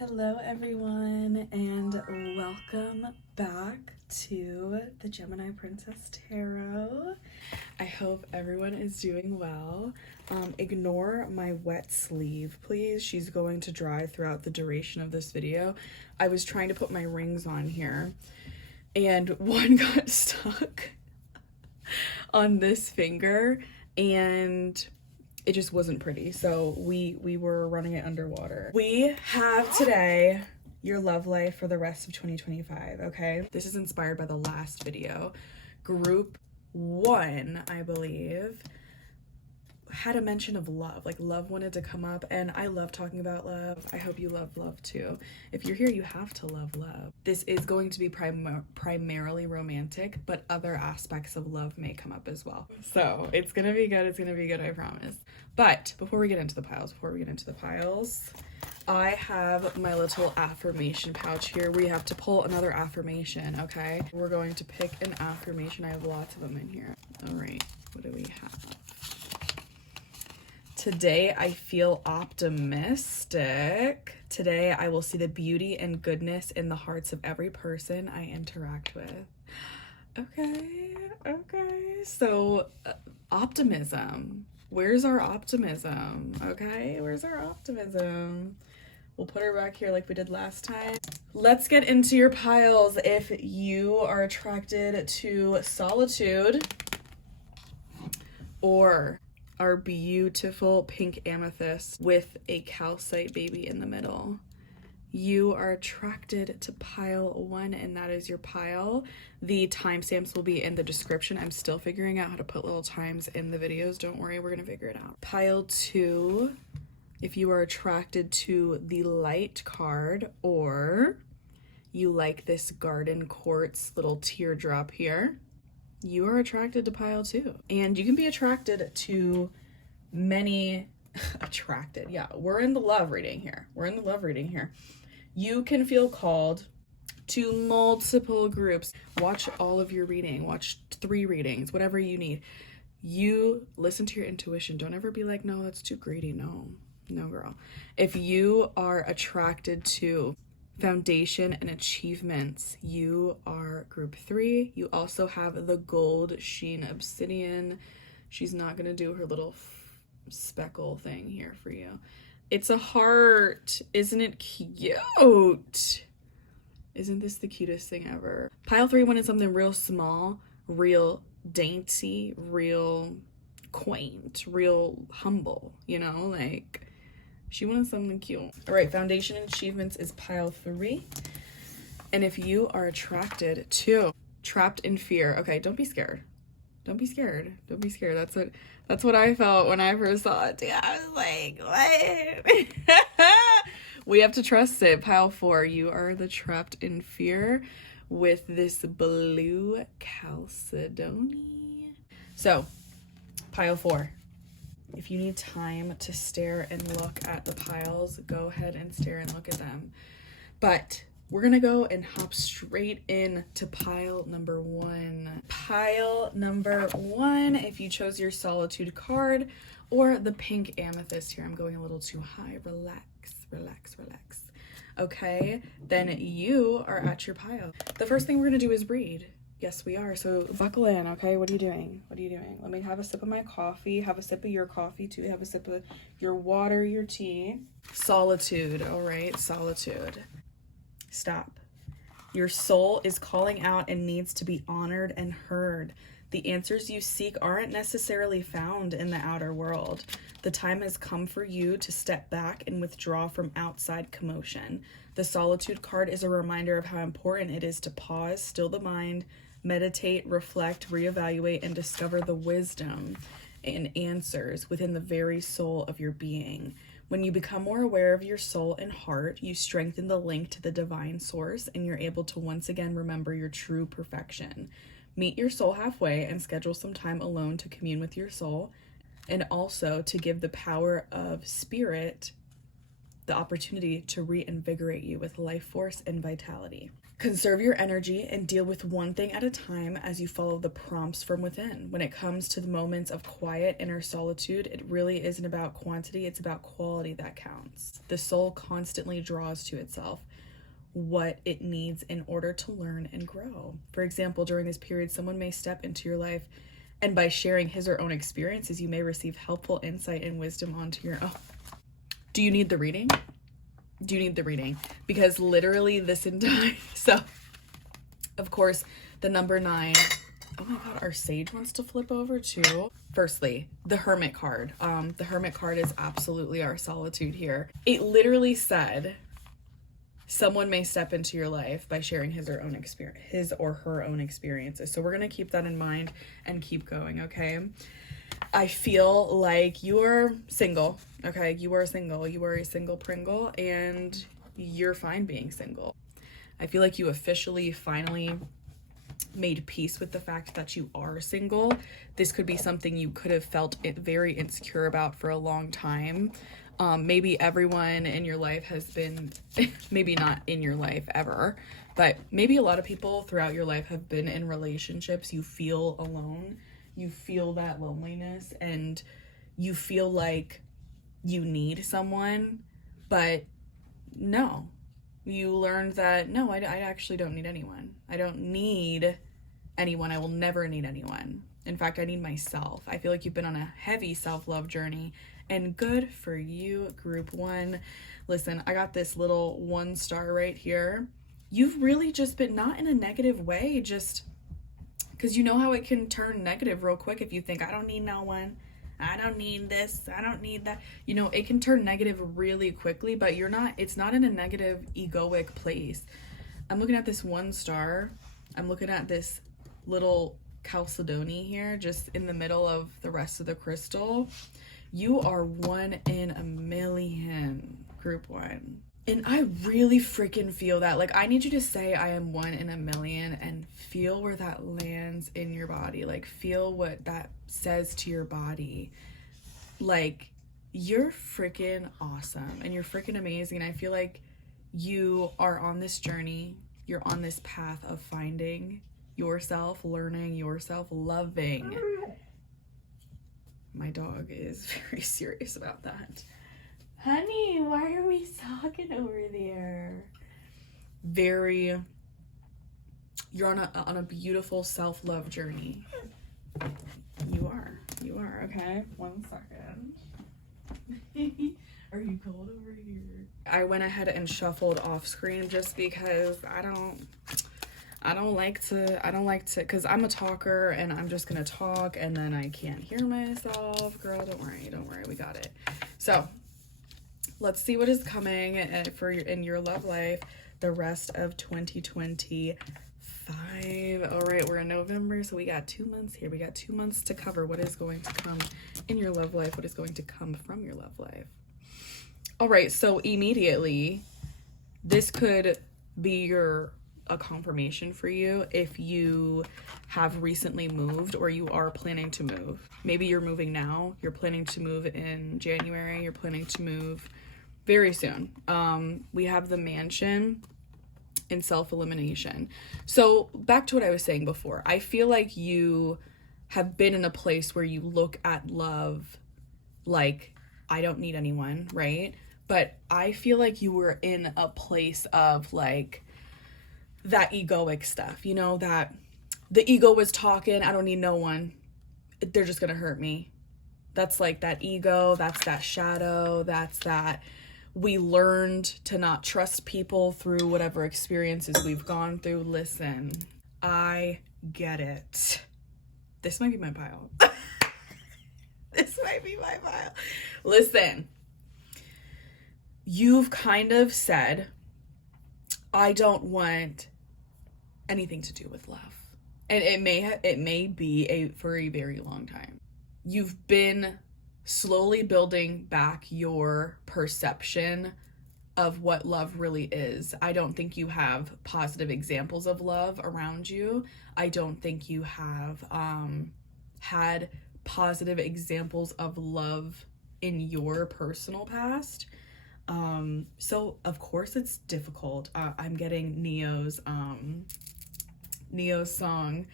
Hello everyone, and welcome back to the Gemini Princess Tarot. I hope everyone is doing well. Ignore my wet sleeve, please. She's going to dry throughout the duration of this video. I was trying to put my rings on here, and one got stuck on this finger, and it just wasn't pretty, so we were running it underwater. We have today your love life for the rest of 2025, okay? This is inspired by the last video. Group 1, I believe, had a mention of love. Like, love wanted to come up, and I love talking about love. I hope you love love too. If you're here, you have to love love. This is going to be primarily romantic, but other aspects of love may come up as well. So it's gonna be good. It's gonna be good, I promise. But before we get into the piles, I have my little affirmation pouch here. We have to pull another affirmation, okay? We're going to pick an affirmation. I have lots of them in here. All right, what do we have? Today, I feel optimistic. Today, I will see the beauty and goodness in the hearts of every person I interact with. Okay. So, optimism. Where's our optimism? Okay, where's our optimism? We'll put her back here like we did last time. Let's get into your piles. If you are attracted to solitude or our beautiful pink amethyst with a calcite baby in the middle, you are attracted to pile 1, and that is your pile. The timestamps will be in the description. I'm still figuring out how to put little times in the videos. Don't worry, we're gonna figure it out. Pile 2, if you are attracted to the light card, or you like this garden quartz little teardrop here, you are attracted to pile 2. And you can be attracted to many yeah, we're in the love reading here. You can feel called to multiple groups. Watch all of your reading. Watch 3 readings, whatever you need. You listen to your intuition. Don't ever be like, no, that's too greedy. No, girl. If you are attracted to foundation and achievements, you are group 3. You also have the gold sheen obsidian. She's not gonna do her little speckle thing here for you. It's a heart. Isn't it cute? Isn't this the cutest thing ever? Pile 3 wanted something real small, real dainty, real quaint, real humble, you know, like she wanted something cute. All right, foundation and achievements is pile 3. And if you are attracted to trapped in fear, okay, don't be scared. That's what I felt when I first saw it. Yeah, I was like, what? We have to trust it. Pile 4, you are the trapped in fear with this blue chalcedony. So, pile 4. If you need time to stare and look at the piles, go ahead and stare and look at them. But we're gonna go and hop straight in to pile number 1. Pile number 1, if you chose your solitude card or the pink amethyst here, I'm going a little too high. Relax. Okay, then you are at your pile. The first thing we're gonna do is read. Yes, we are. So buckle in, okay? What are you doing? Let me have a sip of my coffee. Have a sip of your coffee too. Have a sip of your water, your tea. Solitude, all right, solitude. Stop. Your soul is calling out and needs to be honored and heard. The answers you seek aren't necessarily found in the outer world. The time has come for you to step back and withdraw from outside commotion. The solitude card is a reminder of how important it is to pause, still the mind, meditate, reflect, reevaluate, and discover the wisdom and answers within the very soul of your being. When you become more aware of your soul and heart, you strengthen the link to the divine source, and you're able to once again remember your true perfection. Meet your soul halfway and schedule some time alone to commune with your soul, and also to give the power of spirit the opportunity to reinvigorate you with life force and vitality. Conserve your energy and deal with one thing at a time as you follow the prompts from within. When it comes to the moments of quiet inner solitude, it really isn't about quantity, it's about quality that counts. The soul constantly draws to itself what it needs in order to learn and grow. For example, during this period, someone may step into your life, and by sharing his or own experiences, you may receive helpful insight and wisdom onto your own. Do you need the reading? Do you need the reading? Because literally this entire, so of course the number 9, oh my god, our sage wants to flip over too. Firstly, the Hermit card. The Hermit card is absolutely our solitude here. It literally said, someone may step into your life by sharing his or her own experiences. So we're going to keep that in mind and keep going, okay? I feel like you're single, okay? You are single. You are a single Pringle, and you're fine being single. I feel like you officially, finally made peace with the fact that you are single. This could be something you could have felt very insecure about for a long time. Maybe everyone in your life has been, maybe not in your life ever, but maybe a lot of people throughout your life have been in relationships. You feel alone. You feel that loneliness, and you feel like you need someone, but no. You learned that, no, I actually don't need anyone. I don't need anyone. I will never need anyone. In fact, I need myself. I feel like you've been on a heavy self-love journey, and good for you, group 1. Listen, I got this little 1 star right here. You've really just been, not in a negative way, just because you know how it can turn negative real quick if you think, I don't need no one. I don't need this. I don't need that. You know, it can turn negative really quickly, but it's not in a negative egoic place. I'm looking at this 1 star. I'm looking at this little chalcedony here, just in the middle of the rest of the crystal. You are 1 in a million, group 1. And I really freaking feel that. Like, I need you to say I am 1 in a million and feel where that lands in your body. Like, feel what that says to your body. Like, you're freaking awesome and you're freaking amazing. And I feel like you are on this journey. You're on this path of finding yourself, learning yourself, loving. My dog is very serious about that. Honey, why are we talking over there? You're on a beautiful self-love journey. You are, okay? 1 second. Are you cold over here? I went ahead and shuffled off screen just because I don't like to, because I'm a talker and I'm just gonna talk and then I can't hear myself. Girl, don't worry, we got it. So let's see what is coming in your love life the rest of 2025. All right, we're in November, so we got 2 months here. We got 2 months to cover what is going to come in your love life, what is going to come from your love life. All right, so immediately, this could be a confirmation for you if you have recently moved or you are planning to move. Maybe you're moving now, you're planning to move in January, you're planning to move very soon. We have the Mansion in self-elimination. So back to what I was saying before, I feel like you have been in a place where you look at love like, I don't need anyone, right? But I feel like you were in a place of like that egoic stuff, you know, that the ego was talking, I don't need no one. They're just gonna hurt me. That's like that ego, that's that shadow, that's that we learned to not trust people through whatever experiences we've gone through. Listen, I get it. This might be my pile. Listen, you've kind of said, I don't want anything to do with love. And it may be for a very long time. You've been slowly building back your perception of what love really is. I don't think you have positive examples of love around you. I don't think you have had positive examples of love in your personal past. So of course it's difficult. I'm getting Neo's song.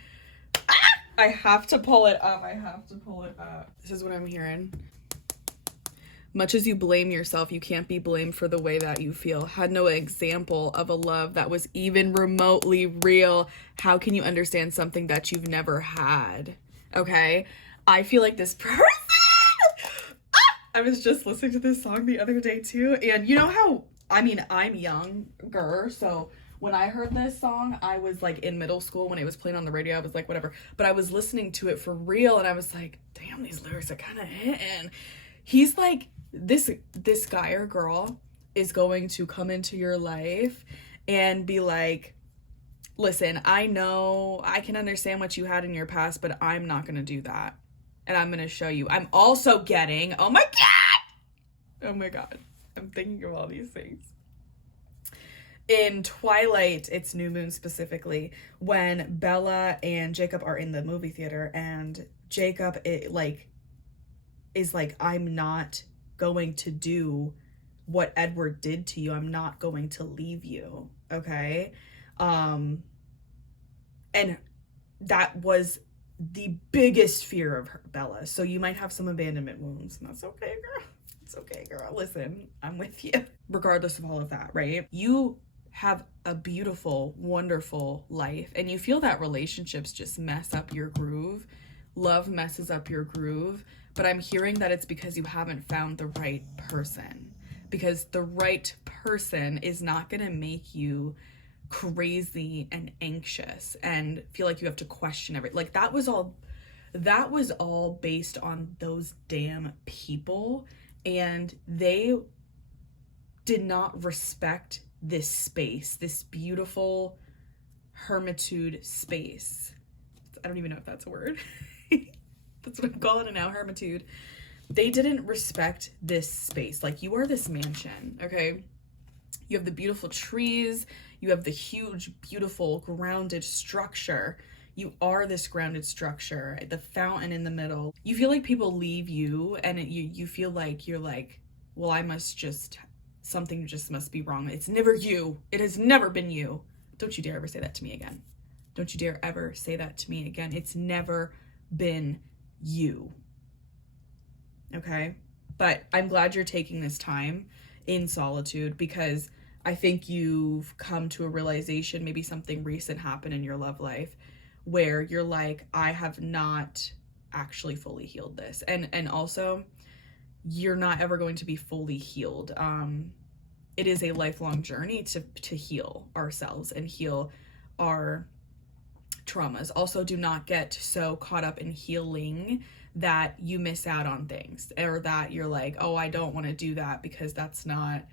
I have to pull it up. This is what I'm hearing. Much as you blame yourself, you can't be blamed for the way that you feel. Had no example of a love that was even remotely real. How can you understand something that you've never had? Okay? I feel like this person... I was just listening to this song the other day too. And you know how... I mean, I'm younger, so... When I heard this song, I was like in middle school when it was playing on the radio. I was like, whatever. But I was listening to it for real, and I was like, damn, these lyrics are kind of hitting. He's like, this guy or girl is going to come into your life and be like, listen, I know I can understand what you had in your past, but I'm not going to do that. And I'm going to show you. I'm also getting, oh my God. I'm thinking of all these things. In Twilight, it's New Moon specifically, when Bella and Jacob are in the movie theater, and Jacob is like, I'm not going to do what Edward did to you. I'm not going to leave you. Okay. And that was the biggest fear of Bella. So you might have some abandonment wounds, and that's okay, girl. It's okay, girl. Listen, I'm with you. Regardless of all of that, right? You have a beautiful, wonderful life, and you feel that relationships just mess up your groove. Love messes up your groove, but I'm hearing that it's because you haven't found the right person, because the right person is not going to make you crazy and anxious and feel like you have to question everything. Like that was all based on those damn people, and they did not respect this space, this beautiful hermitude space. I don't even know if that's a word. That's what I'm calling it now, hermitude. They didn't respect this space. Like, you are this mansion, okay? You have the beautiful trees. You have the huge, beautiful, grounded structure. You are this grounded structure. The fountain in the middle. You feel like people leave you, and you feel like you're like, well, something just must be wrong. It's never you. It has never been you. Don't you dare ever say that to me again. Don't you dare ever say that to me again. It's never been you. Okay? But I'm glad you're taking this time in solitude, because I think you've come to a realization, maybe something recent happened in your love life where you're like, I have not actually fully healed this. And also, you're not ever going to be fully healed. It is a lifelong journey to heal ourselves and heal our traumas. Also, do not get so caught up in healing that you miss out on things, or that you're like, oh, I don't want to do that because that's not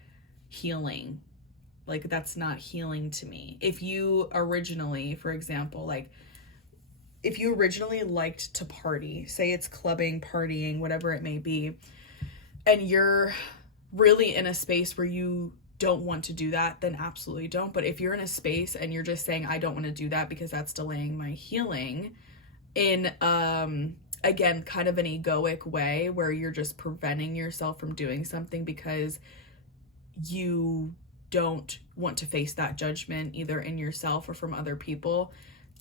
healing. Like, that's not healing to me. If you originally, for example, like, if you originally liked to party, say it's clubbing, partying, whatever it may be, and you're really in a space where you don't want to do that, then absolutely don't. But if you're in a space and you're just saying, I don't want to do that because that's delaying my healing, in again, kind of an egoic way where you're just preventing yourself from doing something because you don't want to face that judgment either in yourself or from other people,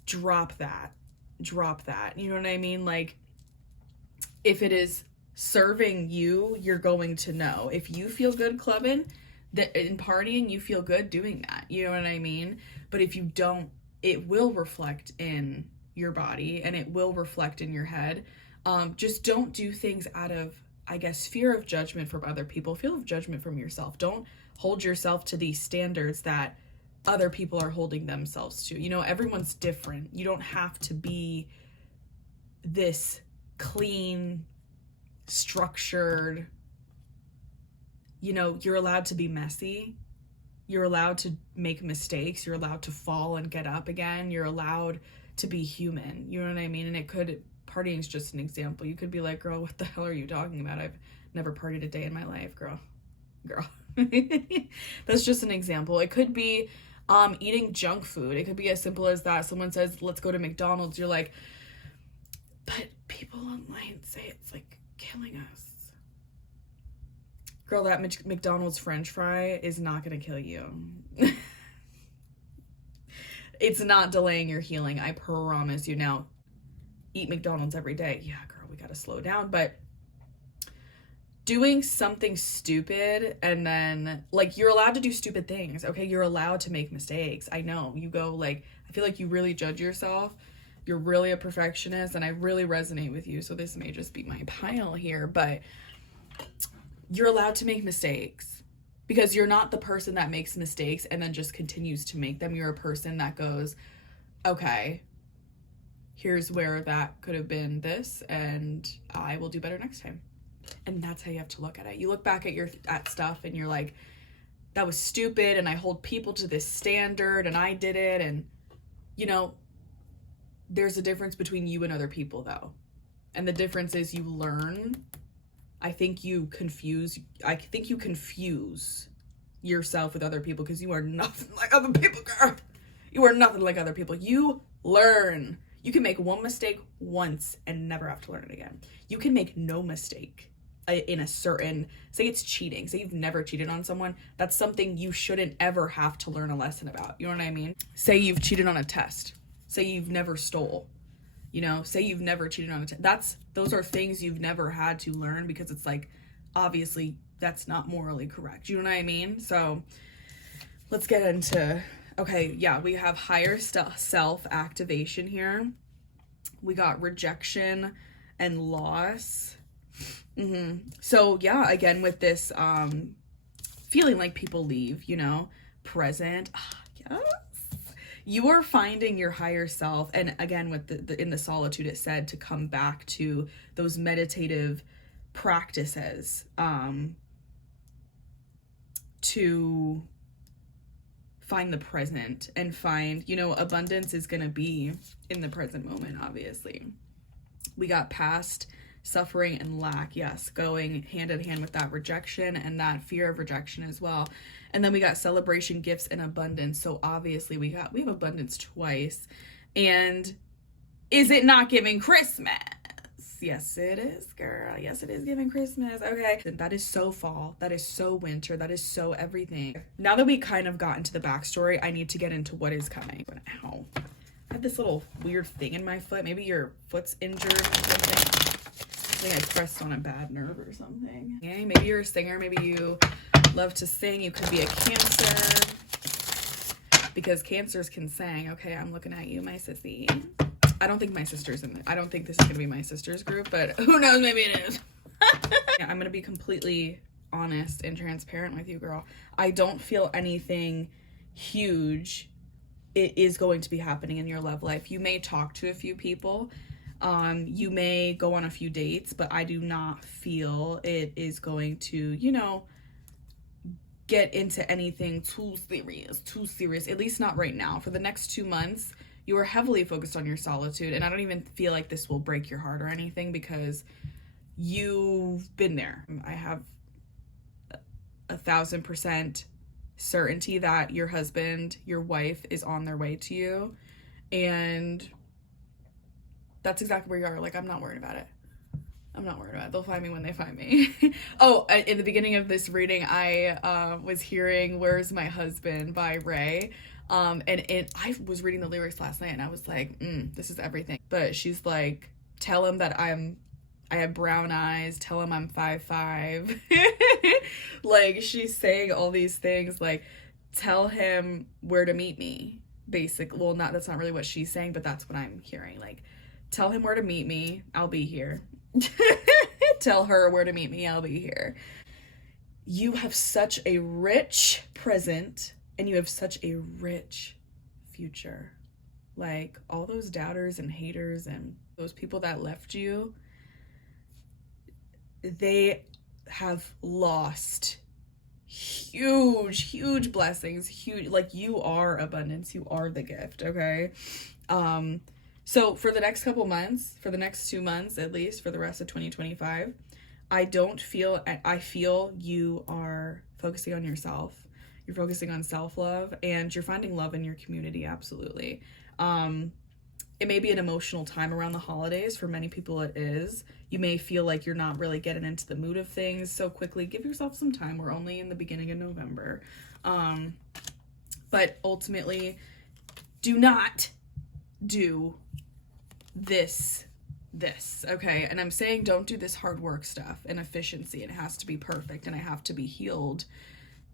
drop that. You know what I mean? Like, if it is serving you, you're going to know. If you feel good clubbing, that in partying, you feel good doing that. You know what I mean? But if you don't, it will reflect in your body and it will reflect in your head. Just don't do things out of, I guess, fear of judgment from other people, fear of judgment from yourself. Don't hold yourself to these standards that other people are holding themselves to. You know, everyone's different. You don't have to be this clean, structured, you know, you're allowed to be messy. You're allowed to make mistakes. You're allowed to fall and get up again. You're allowed to be human. You know what I mean? And partying is just an example. You could be like, girl, what the hell are you talking about? I've never partied a day in my life, girl. That's just an example. It could be eating junk food. It could be as simple as that. Someone says, let's go to McDonald's. You're like, but people online say it's like killing us. Girl, that McDonald's French fry is not gonna kill you. It's not delaying your healing, I promise you. Now, eat McDonald's every day. Yeah, girl, we gotta slow down. But doing something stupid and then, like, you're allowed to do stupid things, okay? You're allowed to make mistakes. I know. You go, like, I feel like you really judge yourself. You're really a perfectionist, and I really resonate with you, so this may just be my pile here, but you're allowed to make mistakes because you're not the person that makes mistakes and then just continues to make them. You're a person that goes, okay, here's where that could have been this, and I will do better next time. And that's how you have to look at it. You look back at stuff and you're like, that was stupid, and I hold people to this standard, and I did it. And, you know, there's a difference between you and other people, though. And the difference is you learn. I think you confuse yourself with other people, because you are nothing like other people, girl. You are nothing like other people. You learn. You can make one mistake once and never have to learn it again. You can make no mistake in a certain, say it's cheating, say you've never cheated on someone. That's something you shouldn't ever have to learn a lesson about. You know what I mean? Say you've cheated on a test. Say you've never stole. You know, say you've never cheated on a test. Those are things you've never had to learn, because it's like, obviously that's not morally correct. You know what I mean? So let's get into, okay, yeah, we have higher self activation here. We got rejection and loss. So yeah, again, with this feeling like people leave, you know, present. Yes. You are finding your higher self. And again, with the in the solitude, it said to come back to those meditative practices, to find the present and find, you know, abundance is going to be in the present moment, obviously. We got past suffering and lack, yes, going hand in hand with that rejection and that fear of rejection as well. And then we got celebration, gifts, and abundance. So obviously we have abundance twice. And is it not giving Christmas? Yes, it is, girl. Yes, it is giving Christmas. Okay. That is so fall. That is so winter. That is so everything. Now that we kind of got into the backstory, I need to get into what is coming. Ow. I have this little weird thing in my foot. Maybe your foot's injured or something. I think I pressed on a bad nerve or something. Okay, maybe you're a singer. Maybe you love to sing. You could be a Cancer, because Cancers can sing. Okay, I'm looking at you, my sissy. I don't think my sister's in it. I don't think this is going to be my sister's group, but who knows? Maybe it is. Yeah, I'm going to be completely honest and transparent with you, girl. I don't feel anything huge it is going to be happening in your love life. You may talk to a few people. You may go on a few dates, but I do not feel it is going to, you know, get into anything too serious, at least not right now. For the next 2 months, you are heavily focused on your solitude, and I don't even feel like this will break your heart or anything, because you've been there. I have 1,000% certainty that your husband, your wife, is on their way to you, and that's exactly where you are. Like, I'm not worried about it. I'm not worried about it. They'll find me when they find me. Oh, in the beginning of this reading, I was hearing Where's My Husband by Ray. And I was reading the lyrics last night, and I was like, this is everything. But she's like, tell him that I have brown eyes. Tell him I'm 5'5". Like, she's saying all these things, like, tell him where to meet me, basically. Well, that's not really what she's saying, but that's what I'm hearing. Like, tell him where to meet me. I'll be here. Tell her where to meet me. I'll be here. You have such a rich present, and you have such a rich future. Like, all those doubters and haters and those people that left you, they have lost huge blessings. Huge, like, you are abundance. You are the gift, okay? So for the next couple months, for the next 2 months, at least for the rest of 2025, I feel you are focusing on yourself. You're focusing on self-love, and you're finding love in your community. Absolutely. It may be an emotional time around the holidays. For many people it is. You may feel like you're not really getting into the mood of things so quickly. Give yourself some time. We're only in the beginning of November. But ultimately, do not do this, okay? And I'm saying don't do this hard work stuff and efficiency. It has to be perfect and I have to be healed.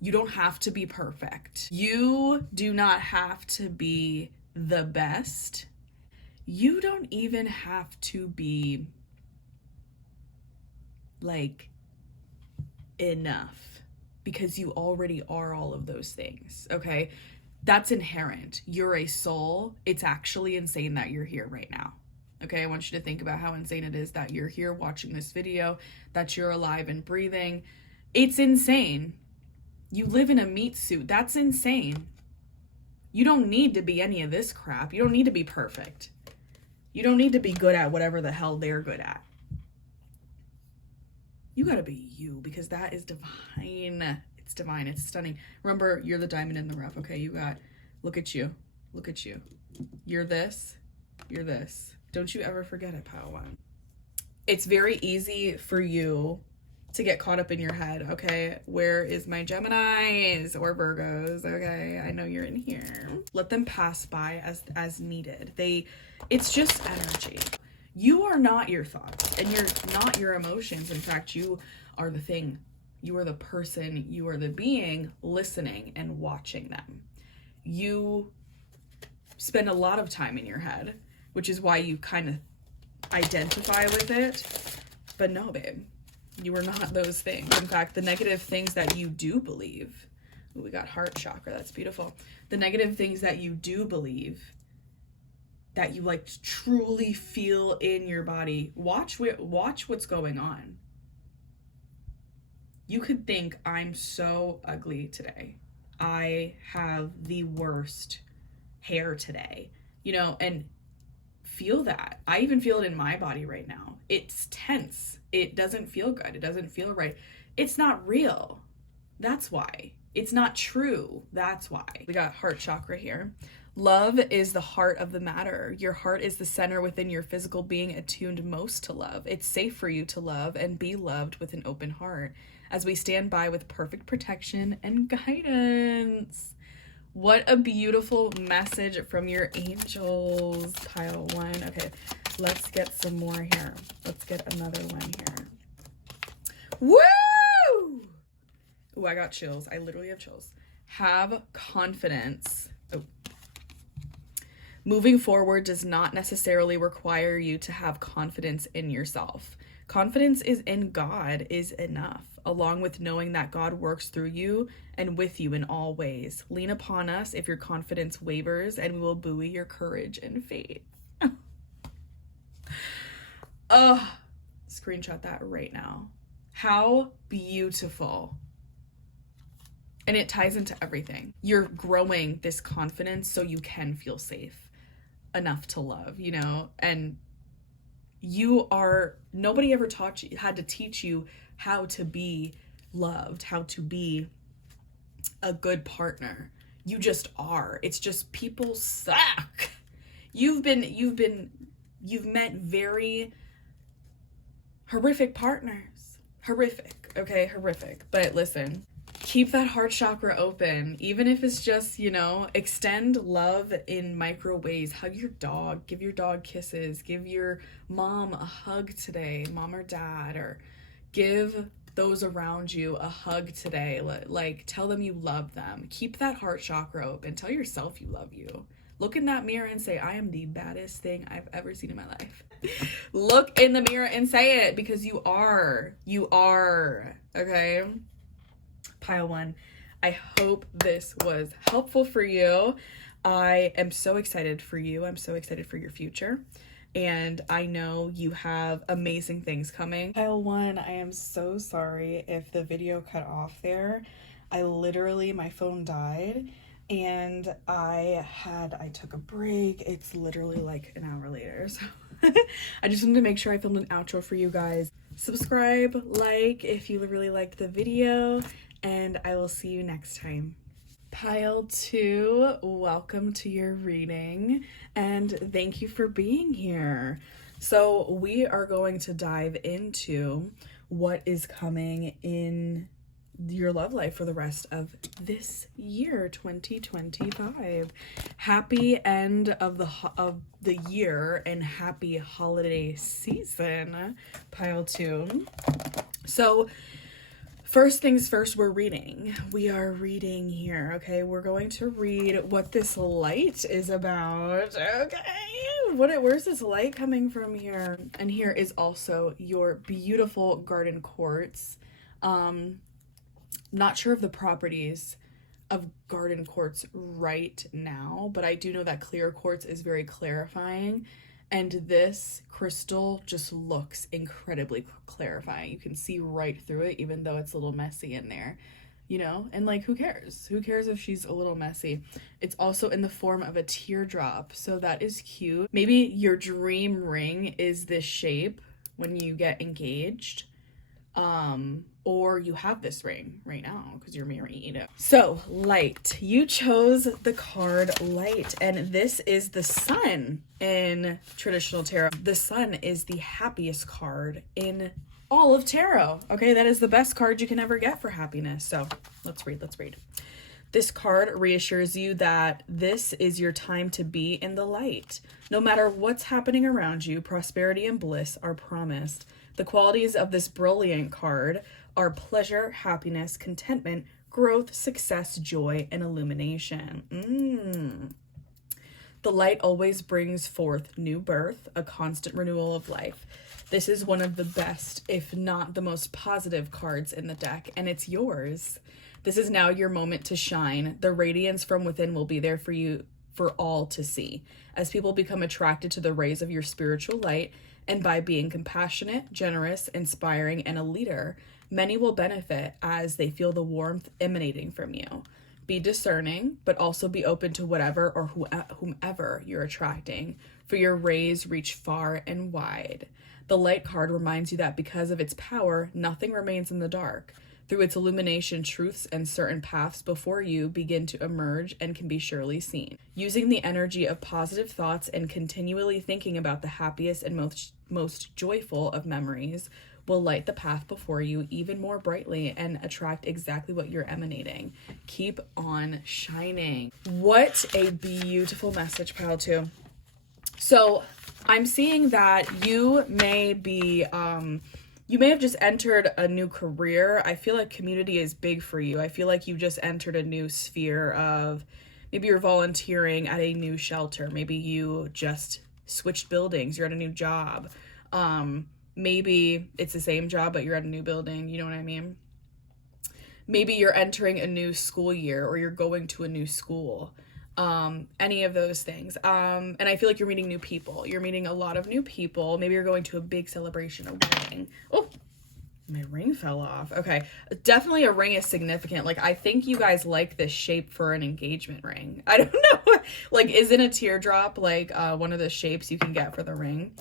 You don't have to be perfect. You do not have to be the best. You don't even have to be like enough, because you already are all of those things, okay? That's inherent. You're a soul. It's actually insane that you're here right now. Okay, I want you to think about how insane it is that you're here watching this video, that you're alive and breathing. It's insane. You live in a meat suit. That's insane. You don't need to be any of this crap. You don't need to be perfect. You don't need to be good at whatever the hell they're good at. You gotta be you, because that is divine. It's divine. It's stunning. Remember, you're the diamond in the rough, okay? You got, look at you. Look at you. You're this. You're this. Don't you ever forget it, Padawan. It's very easy for you to get caught up in your head, okay? Where is my Geminis or Virgos? Okay, I know you're in here. Let them pass by as needed. It's just energy. You are not your thoughts and you're not your emotions. In fact, you are the thing. You are the person. You are the being listening and watching them. You spend a lot of time in your head, which is why you kind of identify with it. But no, babe, you are not those things. In fact, the negative things that you do believe, ooh, we got heart chakra, that's beautiful. The negative things that you do believe, that you like truly feel in your body, watch what's going on. You could think, I'm so ugly today. I have the worst hair today, you know, and feel that. I even feel it in my body right now. It's tense. It doesn't feel good. It doesn't feel right. It's not real. That's why. It's not true. That's why. We got heart chakra here. Love is the heart of the matter. Your heart is the center within your physical being attuned most to love. It's safe for you to love and be loved with an open heart as we stand by with perfect protection and guidance. What a beautiful message from your angels, pile one. Okay, let's get some more here. Let's get another one here. Woo! Ooh, I got chills. I literally have chills. Have confidence. Oh. Moving forward does not necessarily require you to have confidence in yourself. Confidence is in God is enough, along with knowing that God works through you and with you in all ways. Lean upon us if your confidence wavers, and we will buoy your courage and faith. Oh, screenshot that right now. How beautiful. And it ties into everything. You're growing this confidence so you can feel safe enough to love, you know, and nobody ever had to teach you how to be loved, how to be a good partner. You just are. It's just people suck. You've met very horrific partners. Horrific, okay? Horrific. But listen, keep that heart chakra open, even if it's just, you know, extend love in micro ways. Hug your dog, give your dog kisses, give your mom a hug today, mom or dad, or give those around you a hug today. Like, tell them you love them. Keep that heart chakra open. Tell yourself you love you. Look in that mirror and say, I am the baddest thing I've ever seen in my life. Look in the mirror and say it, because you are, okay? Pile one, I hope this was helpful for you. I am so excited for you. I'm so excited for your future. And I know you have amazing things coming. Pile one, I am so sorry if the video cut off there. My phone died and I took a break. It's literally like an hour later. So I just wanted to make sure I filmed an outro for you guys. Subscribe, like if you really liked the video, and I will see you next time. Pile 2, welcome to your reading and thank you for being here. So we are going to dive into what is coming in your love life for the rest of this year, 2025. Happy end of the year and happy holiday season, Pile 2. So first things first, we're reading. We are reading here, okay? We're going to read what this light is about, okay? Where's this light coming from here? And here is also your beautiful garden quartz. Not sure of the properties of garden quartz right now, but I do know that clear quartz is very clarifying. And this crystal just looks incredibly clarifying. You can see right through it, even though it's a little messy in there, you know? And like, who cares? Who cares if she's a little messy? It's also in the form of a teardrop, so that is cute. Maybe your dream ring is this shape when you get engaged. Or you have this ring right now because you're married. So, light. You chose the card light, and this is the sun in traditional tarot. The sun is the happiest card in all of tarot. Okay, that is the best card you can ever get for happiness. So, let's read. This card reassures you that this is your time to be in the light. No matter what's happening around you, prosperity and bliss are promised. The qualities of this brilliant card are pleasure, happiness, contentment, growth, success, joy, and illumination. The light always brings forth new birth, a constant renewal of life. This is one of the best, if not the most positive cards in the deck, and it's yours. This is now your moment to shine. The radiance from within will be there for you, for all to see. As people become attracted to the rays of your spiritual light, and by being compassionate, generous, inspiring, and a leader, many will benefit as they feel the warmth emanating from you. Be discerning, but also be open to whatever or whomever you're attracting, for your rays reach far and wide. The light card reminds you that because of its power, nothing remains in the dark. Through its illumination, truths and certain paths before you begin to emerge and can be surely seen. Using the energy of positive thoughts and continually thinking about the happiest and most joyful of memories will light the path before you even more brightly and attract exactly what you're emanating. Keep on shining. What a beautiful message, Pile 2. So I'm seeing that you may be, you may have just entered a new career. I feel like community is big for you. I feel like you just entered a new sphere of, maybe you're volunteering at a new shelter. Maybe you just switched buildings. You're at a new job. Maybe it's the same job, but you're at a new building. You know what I mean? Maybe you're entering a new school year or you're going to a new school. Any of those things. And I feel like you're meeting new people. You're meeting a lot of new people. Maybe you're going to a big celebration, a wedding. Oh, my ring fell off. Okay. Definitely a ring is significant. Like, I think you guys like this shape for an engagement ring. I don't know. Like, isn't a teardrop like one of the shapes you can get for the ring?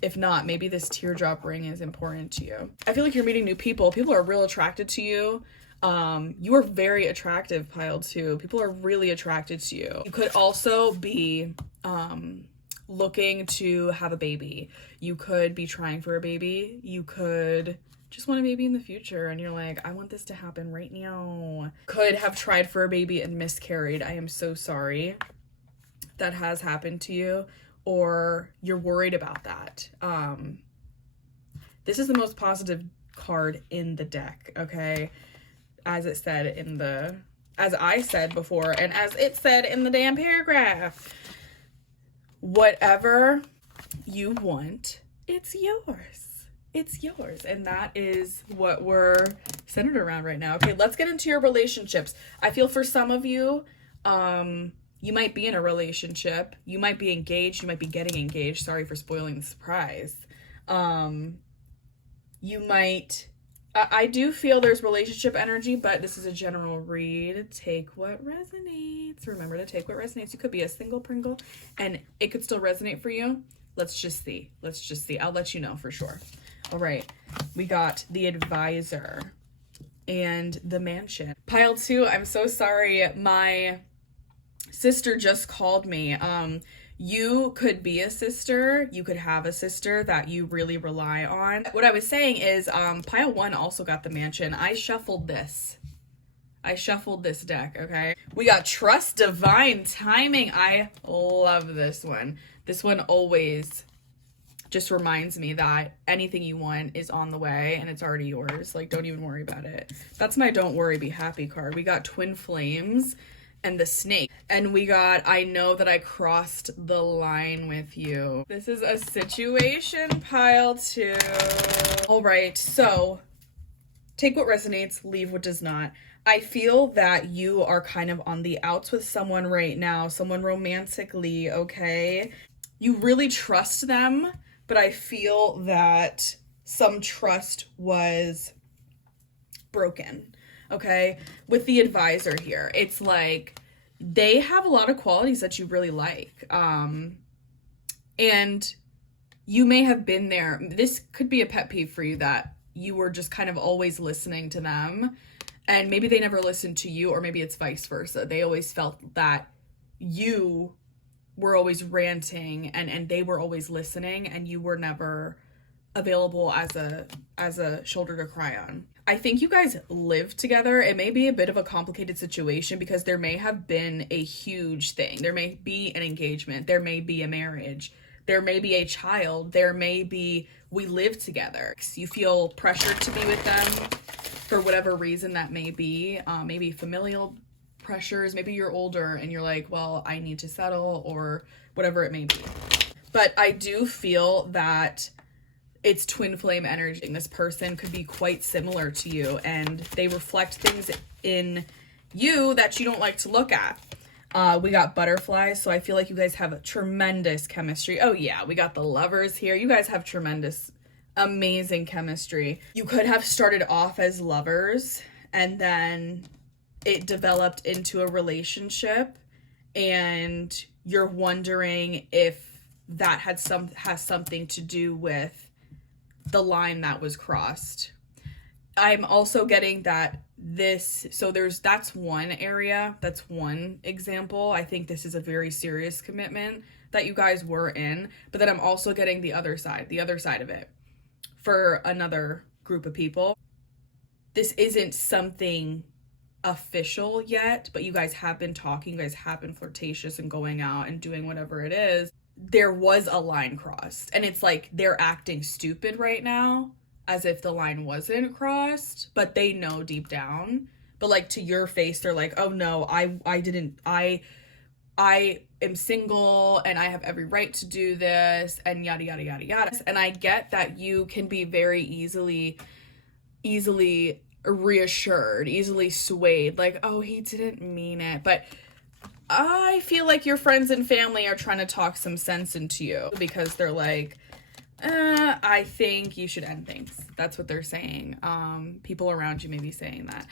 If not, maybe this teardrop ring is important to you. I feel like you're meeting new people. People are real attracted to you. You are very attractive, Pile 2. People are really attracted to you. You could also be looking to have a baby. You could be trying for a baby. You could just want a baby in the future and you're like, I want this to happen right now. Could have tried for a baby and miscarried. I am so sorry that has happened to you, or you're worried about that. This is the most positive card in the deck, okay? As it said in the, as I said before, and as it said in the damn paragraph, whatever you want, it's yours. It's yours. And that is what we're centered around right now. Okay, let's get into your relationships. I feel for some of you, you might be in a relationship. You might be engaged. You might be getting engaged. Sorry for spoiling the surprise. You might... I do feel there's relationship energy, but this is a general read. Take what resonates. Remember to take what resonates. You could be a single Pringle, and it could still resonate for you. Let's just see. Let's just see. I'll let you know for sure. All right. We got the Advisor. and the mansion. Pile 2, I'm so sorry. My sister just called me. You could be a sister. You could have a sister that you really rely on. What I was saying is, pile 1 also got the mansion. I shuffled this deck, okay? We got Trust Divine Timing. I love this one. This one always just reminds me that anything you want is on the way and it's already yours. Like, don't even worry about it. That's my Don't Worry, Be Happy card. We got Twin Flames and the Snake. And we got I Know That I Crossed the Line with You. This is a situation, pile 2. All right, so take what resonates, leave what does not. I feel that you are kind of on the outs with someone right now, someone romantically, okay? You really trust them, but I feel that some trust was broken, okay? With the advisor here, it's like they have a lot of qualities that you really like. And you may have been there. This could be a pet peeve for you, that you were just kind of always listening to them. And maybe they never listened to you, or maybe it's vice versa. They always felt that you were always ranting and they were always listening, and you were never available as a shoulder to cry on. I think you guys live together. It may be a bit of a complicated situation because there may have been a huge thing. There may be an engagement. There may be a marriage. There may be a child. There may be, we live together. You feel pressured to be with them for whatever reason that may be. Maybe familial pressures. Maybe you're older and you're like, well, I need to settle, or whatever it may be. But I do feel that it's twin flame energy. This person could be quite similar to you, and they reflect things in you that you don't like to look at. We got butterflies, so I feel like you guys have a tremendous chemistry. Oh yeah, we got the Lovers here. You guys have tremendous, amazing chemistry. You could have started off as lovers, and then it developed into a relationship, and you're wondering if that has something to do with the line that was crossed. I'm also getting that that's one area, that's one example. I think this is a very serious commitment that you guys were in, but then I'm also getting the other side of it for another group of people. This isn't something official yet, but you guys have been talking, you guys have been flirtatious and going out and doing whatever it is. There was a line crossed, and it's like they're acting stupid right now as if the line wasn't crossed, but they know deep down. But like, to your face, they're like, oh no, I am single and I have every right to do this, and yada yada yada yada. And I get that you can be very easily reassured, easily swayed, like, oh, he didn't mean it. But I feel like your friends and family are trying to talk some sense into you, because they're like, I think you should end things. That's what they're saying. People around you may be saying that.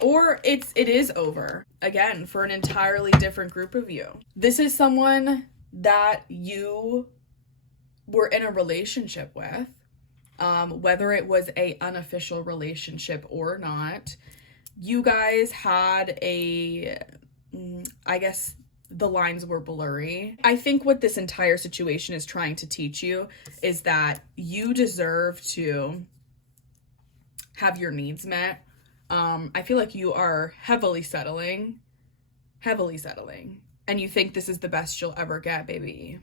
Or it is over, again, for an entirely different group of you. This is someone that you were in a relationship with, whether it was a unofficial relationship or not. You guys had I guess the lines were blurry. I think what this entire situation is trying to teach you is that you deserve to have your needs met. I feel like you are heavily settling, and you think this is the best you'll ever get, baby.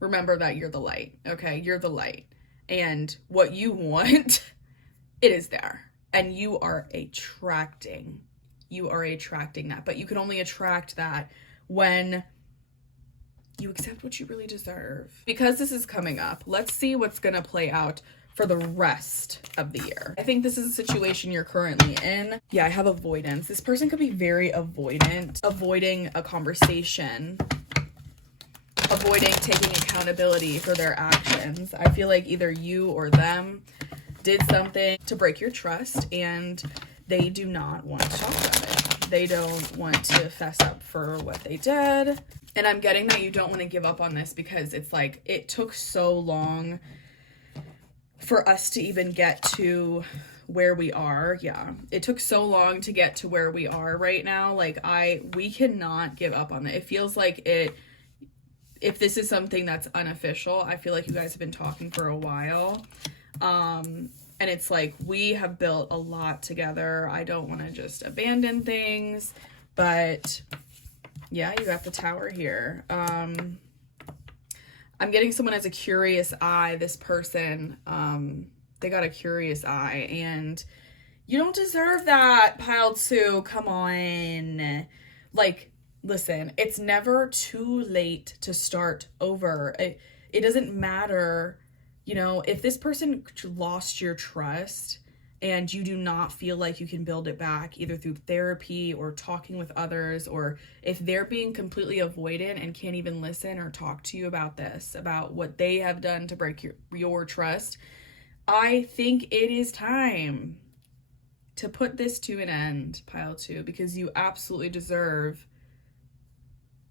Remember that you're the light, okay? You're the light, and what you want, it is there, and you are attracting that, but you can only attract that when you accept what you really deserve. Because this is coming up, let's see what's gonna play out for the rest of the year. I think this is a situation you're currently in. Yeah, I have avoidance. This person could be very avoidant, avoiding a conversation, avoiding taking accountability for their actions. I feel like either you or them did something to break your trust, and they do not want to talk about it. They don't want to fess up for what they did. And I'm getting that you don't want to give up on this, because it's like, it took so long for us to even get to where we are. Yeah, it took so long to get to where we are right now. Like we cannot give up on it. It feels like if this is something that's unofficial, I feel like you guys have been talking for a while. And it's like, we have built a lot together. I don't want to just abandon things, but yeah, you got the Tower here. I'm getting someone as a curious eye. This person, they got a curious eye, and you don't deserve that, pile 2. Come on. Like, listen, it's never too late to start over. It doesn't matter. You know, if this person lost your trust and you do not feel like you can build it back, either through therapy or talking with others, or if they're being completely avoidant and can't even listen or talk to you about this, about what they have done to break your trust, I think it is time to put this to an end, pile 2, because you absolutely deserve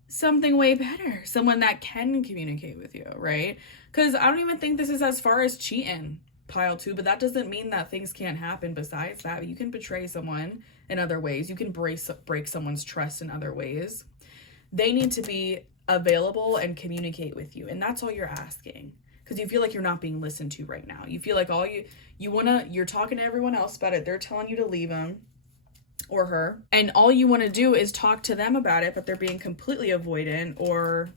something way better, someone that can communicate with you, right? Because I don't even think this is as far as cheating, pile 2, but that doesn't mean that things can't happen. Besides that, you can betray someone in other ways. You can break someone's trust in other ways. They need to be available and communicate with you, and that's all you're asking, because you feel like you're not being listened to right now. You feel like you're talking to everyone else about it. They're telling you to leave them or her, and all you want to do is talk to them about it, but they're being completely avoidant or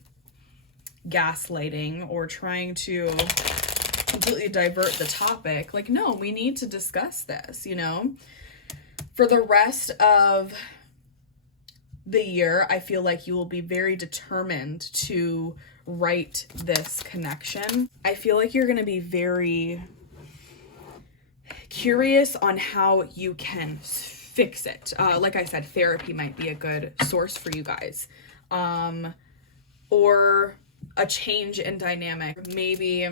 gaslighting or trying to completely divert the topic. Like, no, we need to discuss this, you know? For the rest of the year, I feel like you will be very determined to right this connection. I feel like you're going to be very curious on how you can fix it. Like I said, therapy might be a good source for you guys. Or a change in dynamic, maybe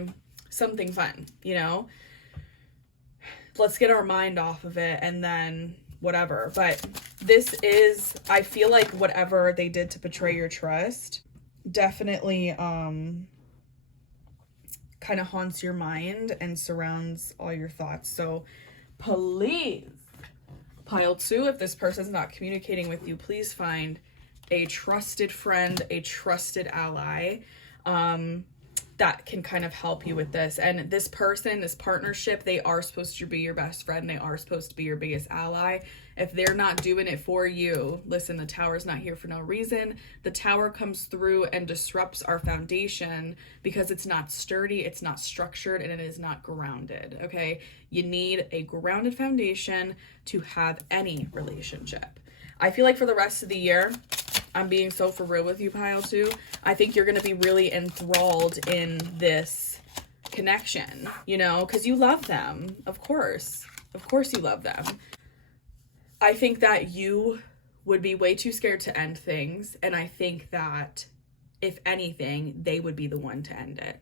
something fun, you know? Let's get our mind off of it and then whatever. But this is, I feel like whatever they did to betray your trust definitely kind of haunts your mind and surrounds all your thoughts. So please, pile 2, if this person's not communicating with you, please find a trusted friend, a trusted ally, that can kind of help you with this. And this person, this partnership, they are supposed to be your best friend. They are supposed to be your biggest ally. If they're not doing it for you, listen, the Tower's not here for no reason. The Tower comes through and disrupts our foundation because it's not sturdy, it's not structured, and it is not grounded, okay? You need a grounded foundation to have any relationship. I feel like for the rest of the year, I'm being so for real with you, pile 2. I think you're going to be really enthralled in this connection, you know, because you love them. Of course you love them. I think that you would be way too scared to end things. And I think that if anything, they would be the one to end it.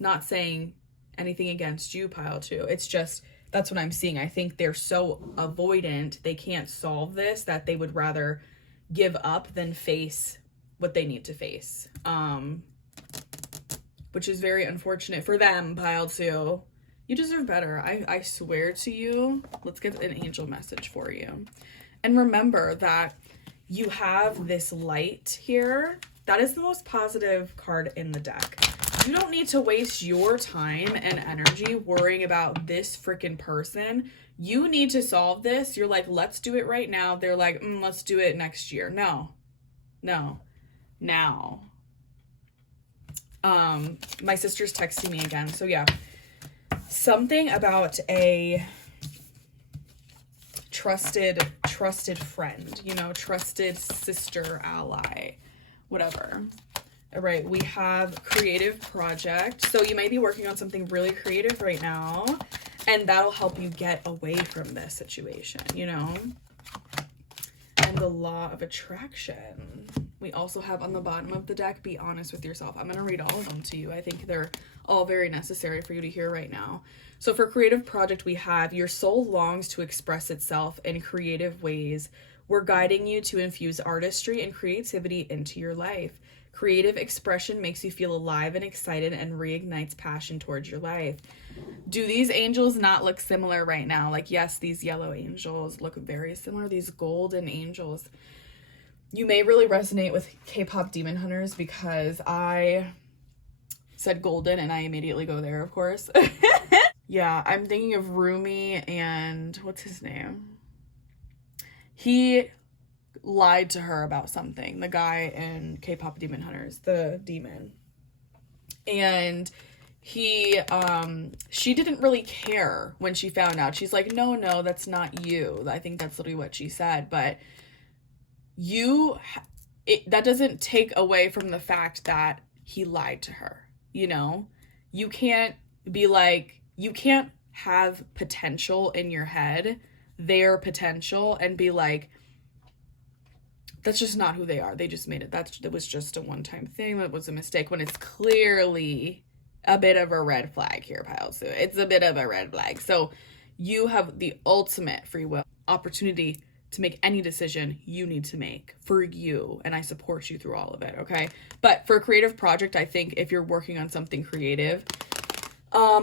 Not saying anything against you, pile 2. It's just, that's what I'm seeing. I think they're so avoidant, they can't solve this, that they would rather give up than face what they need to face, which is very unfortunate for them, pile 2. You deserve better. I swear to you. Let's get an angel message for you. And remember that you have this light here. That is the most positive card in the deck. You don't need to waste your time and energy worrying about this freaking person. You need to solve this. You're like, let's do it right now. They're like, let's do it next year. No. Now. My sister's texting me again. So yeah, something about a trusted friend, you know, trusted sister, ally, whatever. All right, we have creative project. So you might be working on something really creative right now, and that'll help you get away from this situation, you know? And the law of attraction. We also have on the bottom of the deck, be honest with yourself. I'm going to read all of them to you. I think they're all very necessary for you to hear right now. So for creative project, we have your soul longs to express itself in creative ways. We're guiding you to infuse artistry and creativity into your life. Creative expression makes you feel alive and excited and reignites passion towards your life. Do these angels not look similar right now? Like, yes, these yellow angels look very similar. These golden angels. You may really resonate with K-pop demon hunters because I said golden and I immediately go there, of course. Yeah, I'm thinking of Rumi and what's his name? He lied to her about something. The guy in K-pop demon hunters, the demon. And she didn't really care when she found out. She's like, no, that's not you. I think that's literally what she said. But that doesn't take away from the fact that he lied to her. You know, you can't be like, you can't have potential in your head, their potential, and be like, that's just not who they are. They just made it. That was just a one-time thing. That was a mistake, when it's clearly a bit of a red flag here, Piles. It's a bit of a red flag. So you have the ultimate free will opportunity to make any decision you need to make for you. And I support you through all of it, okay? But for a creative project, I think if you're working on something creative,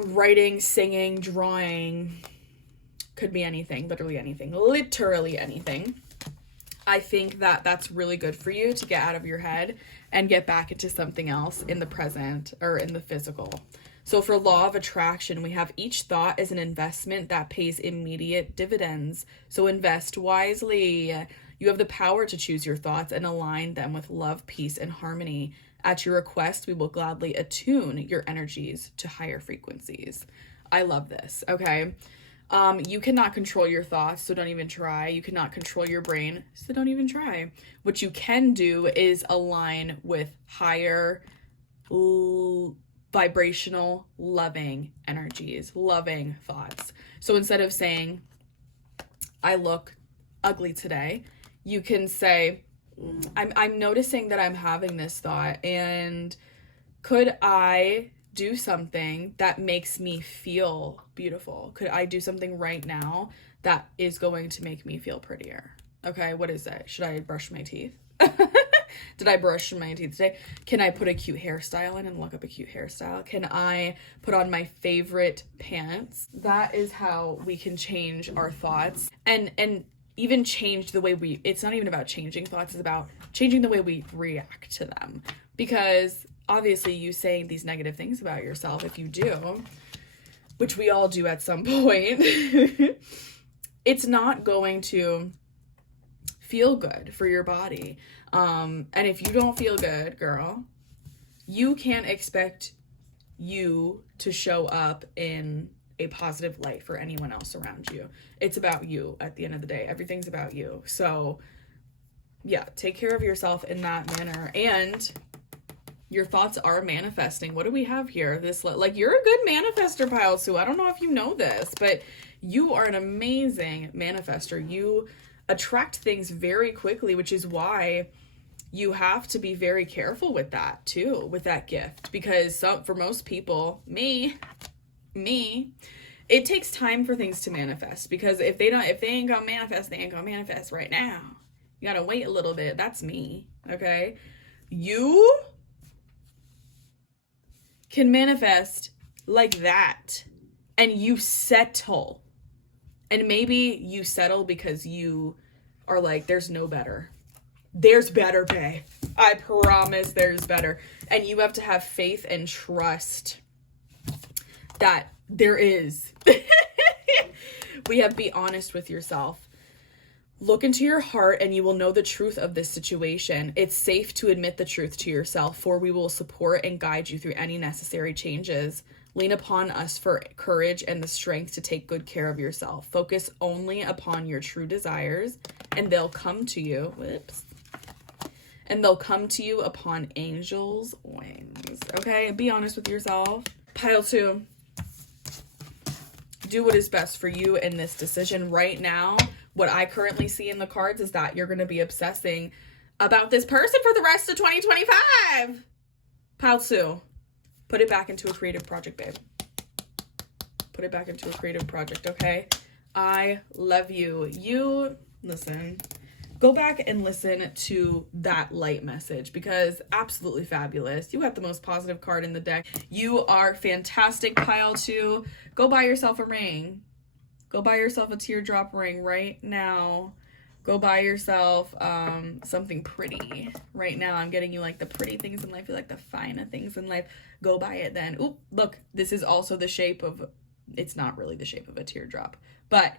writing, singing, drawing, could be anything, literally anything. I think that that's really good for you to get out of your head and get back into something else in the present or in the physical. So for law of attraction, we have each thought is an investment that pays immediate dividends. So invest wisely. You have the power to choose your thoughts and align them with love, peace, and harmony. At your request, we will gladly attune your energies to higher frequencies. I love this, okay? You cannot control your thoughts, so don't even try. You cannot control your brain, so don't even try. What you can do is align with higher vibrational, loving energies, loving thoughts. So instead of saying, I look ugly today, you can say, I'm noticing that I'm having this thought, and could I do something that makes me feel beautiful? Could I do something right now that is going to make me feel prettier? Okay, what is it? Should I brush my teeth? Did I brush my teeth today? Can I put a cute hairstyle in and look up a cute hairstyle? Can I put on my favorite pants? That is how we can change our thoughts and even change the way it's not even about changing thoughts, it's about changing the way we react to them. Because obviously you saying these negative things about yourself, if you do, which we all do at some point, it's not going to feel good for your body. And if you don't feel good, girl, you can't expect you to show up in a positive light for anyone else around you. It's about you at the end of the day. Everything's about you. So yeah, take care of yourself in that manner. And your thoughts are manifesting. What do we have here? This, like, you're a good manifester, Pile Sue. I don't know if you know this, but you are an amazing manifester. You attract things very quickly, which is why you have to be very careful with that too, with that gift, because for most people, me, it takes time for things to manifest, because if they ain't gonna manifest, they ain't gonna manifest right now. You gotta wait a little bit. That's me, okay? You can manifest like that, and you settle. And maybe you settle because you are like, there's no better. There's better, babe. I promise there's better. And you have to have faith and trust that there is. We have to be honest with yourself. Look into your heart and you will know the truth of this situation. It's safe to admit the truth to yourself, for we will support and guide you through any necessary changes. Lean upon us for courage and the strength to take good care of yourself. Focus only upon your true desires, and they'll come to you. And they'll come to you upon angels' wings. Okay? Be honest with yourself. Pile 2. Do what is best for you in this decision right now. What I currently see in the cards is that you're going to be obsessing about this person for the rest of 2025. Pile 2. Put it back into a creative project, babe. Put it back into a creative project, okay? I love you. Listen, go back and listen to that light message, because absolutely fabulous. You got the most positive card in the deck. You are fantastic, pile 2. Go buy yourself a ring. Go buy yourself a teardrop ring right now. Go buy yourself something pretty right now. I'm getting you like the pretty things in life. You like the finer things in life. Go buy it then. Oop, look, this is also the shape of, it's not really the shape of a teardrop, but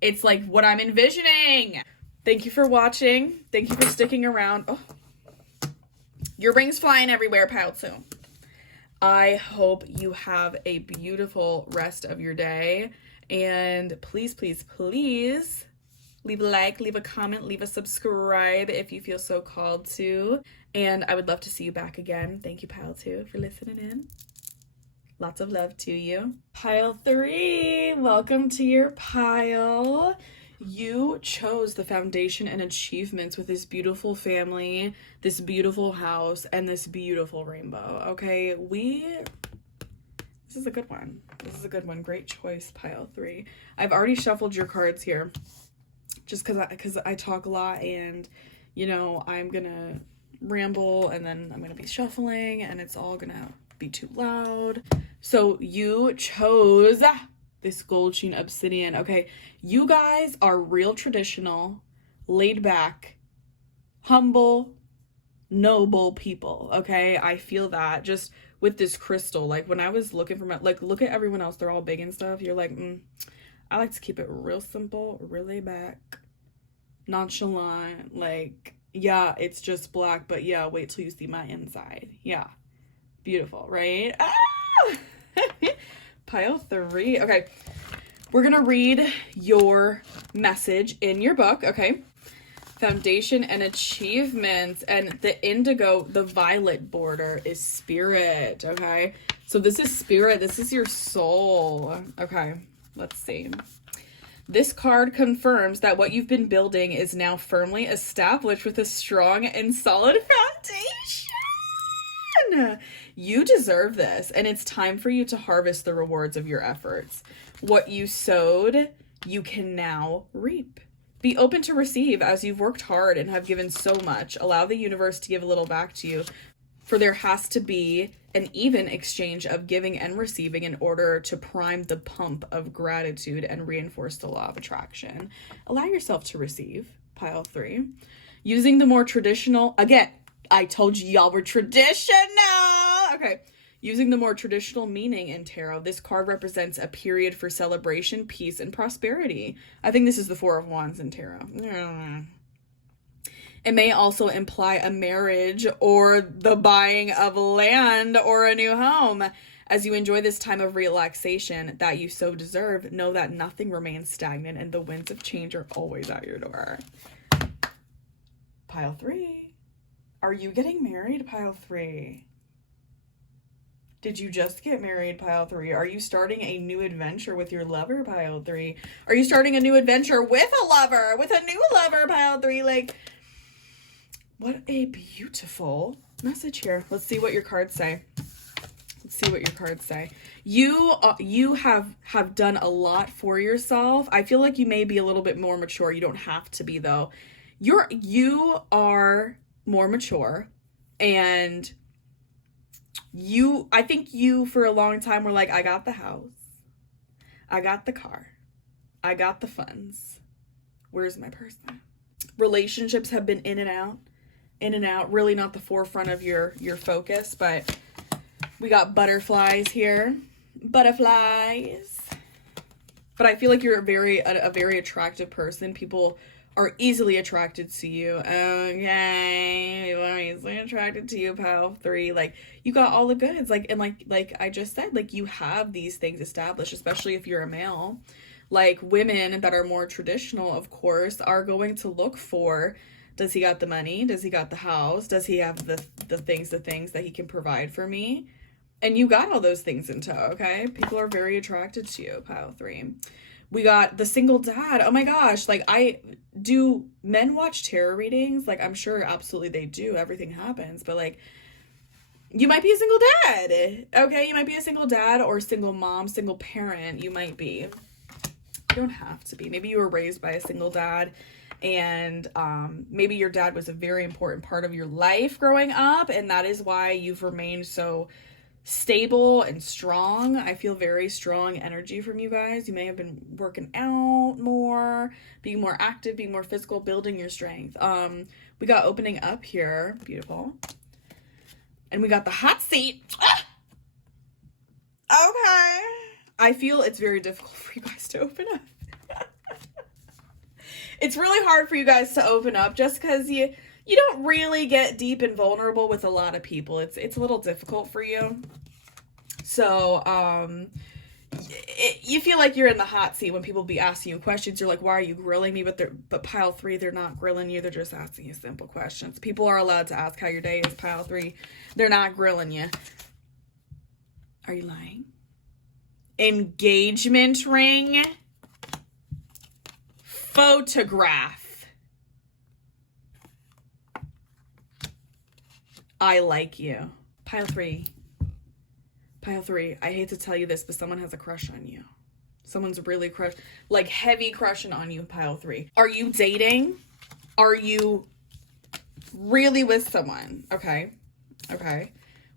it's like what I'm envisioning. Thank you for watching. Thank you for sticking around. Oh, your ring's flying everywhere, pile 2. I hope you have a beautiful rest of your day. And please, please, please leave a like, leave a comment, leave a subscribe if you feel so called to. And I would love to see you back again. Thank you, pile 2, for listening in. Lots of love to you. Pile 3, welcome to your pile. You chose the foundation and achievements with this beautiful family, this beautiful house, and this beautiful rainbow. Okay, this is a good one. This is a good one. Great choice, pile 3. I've already shuffled your cards here just because I talk a lot, and, you know, I'm going to ramble, and then I'm going to be shuffling, and it's all going to be too loud. So you chose this gold sheen obsidian. Okay, you guys are real traditional, laid back, humble, noble people. Okay, I feel that just with this crystal. Like when I was looking for my, like, look at everyone else, they're all big and stuff. You're like, I like to keep it real simple, really back, nonchalant. Like, yeah, it's just black, but yeah, wait till you see my inside. Yeah, beautiful, right? Pile 3. Okay, we're gonna read your message in your book. Okay, foundation and achievements, and the indigo, the violet border is spirit. Okay, so this is spirit, this is your soul. Okay, let's see. This card confirms that what you've been building is now firmly established with a strong and solid foundation. You deserve this, and it's time for you to harvest the rewards of your efforts. What you sowed, you can now reap. Be open to receive, as you've worked hard and have given so much. Allow the universe to give a little back to you, for there has to be an even exchange of giving and receiving in order to prime the pump of gratitude and reinforce the law of attraction. Allow yourself to receive, pile 3. Using the more traditional, again, I told you y'all were traditional. Okay. Using the more traditional meaning in tarot, this card represents a period for celebration, peace, and prosperity. I think this is the 4 of Wands in tarot. It may also imply a marriage or the buying of land or a new home. As you enjoy this time of relaxation that you so deserve, know that nothing remains stagnant and the winds of change are always at your door. Pile 3. Are you getting married, pile 3? Did you just get married, pile 3? Are you starting a new adventure with your lover, pile 3? Are you starting a new adventure with a lover, with a new lover, pile 3? Like, what a beautiful message here. Let's see what your cards say. Let's see what your cards say. You have done a lot for yourself. I feel like you may be a little bit more mature. You don't have to be, though. You are more mature, and I think you for a long time were like, I got the house, I got the car, I got the funds, where's my person? Relationships have been in and out, really not the forefront of your focus, but we got butterflies here, butterflies. But I feel like you're a very attractive person. People are easily attracted to you. Okay, people are easily attracted to you, pile 3. Like, you got all the goods. Like, and like I just said, like, you have these things established, especially if you're a male. Like, women that are more traditional, of course, are going to look for, does he got the money? Does he got the house? Does he have the things that he can provide for me? And you got all those things in tow, okay? People are very attracted to you, pile 3. We got the single dad. Oh my gosh. Like, do men watch tarot readings? Like, I'm sure absolutely they do. Everything happens. But, like, you might be a single dad. Okay? You might be a single dad or single mom, single parent. You might be. You don't have to be. Maybe you were raised by a single dad And maybe your dad was a very important part of your life growing up, and that is why you've remained so stable and strong. I feel very strong energy from you guys. You may have been working out more, being more active, being more physical, building your strength. We got opening up here. Beautiful. And we got the hot seat. Ah! Okay. I feel it's very difficult for you guys to open up. It's really hard for you guys to open up just because you don't really get deep and vulnerable with a lot of people. It's a little difficult for you. So, you feel like you're in the hot seat when people be asking you questions. You're like, why are you grilling me? But pile 3, they're not grilling you. They're just asking you simple questions. People are allowed to ask how your day is, pile 3. They're not grilling you. Are you lying? Engagement ring. Photograph. I like you. Pile 3. Pile 3. I hate to tell you this, but someone has a crush on you. Someone's really like heavy crushing on you, pile 3. Are you dating? Are you really with someone? Okay. Okay.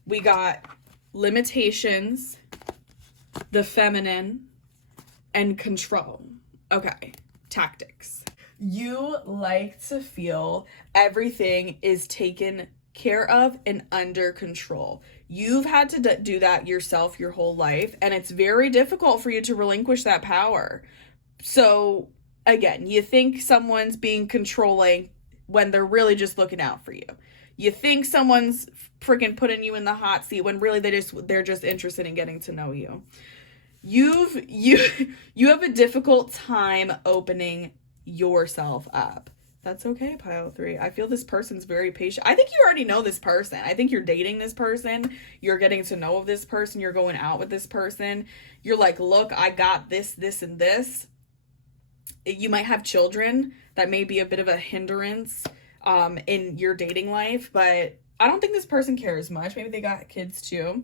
We got limitations, the feminine, and control. Okay. Tactics. You like to feel everything is taken care of and under control. You've had to do that yourself your whole life, and it's very difficult for you to relinquish that power. So again, you think someone's being controlling when they're really just looking out for you. You think someone's freaking putting you in the hot seat when really they're just interested in getting to know you. You have a difficult time opening yourself up. That's okay, pile 3. I feel this person's very patient. I think you already know this person. I think you're dating this person. You're getting to know of this person. You're going out with this person. You're like, look, I got this, this, and this. You might have children. That may be a bit of a hindrance in your dating life, but I don't think this person cares much. Maybe they got kids too.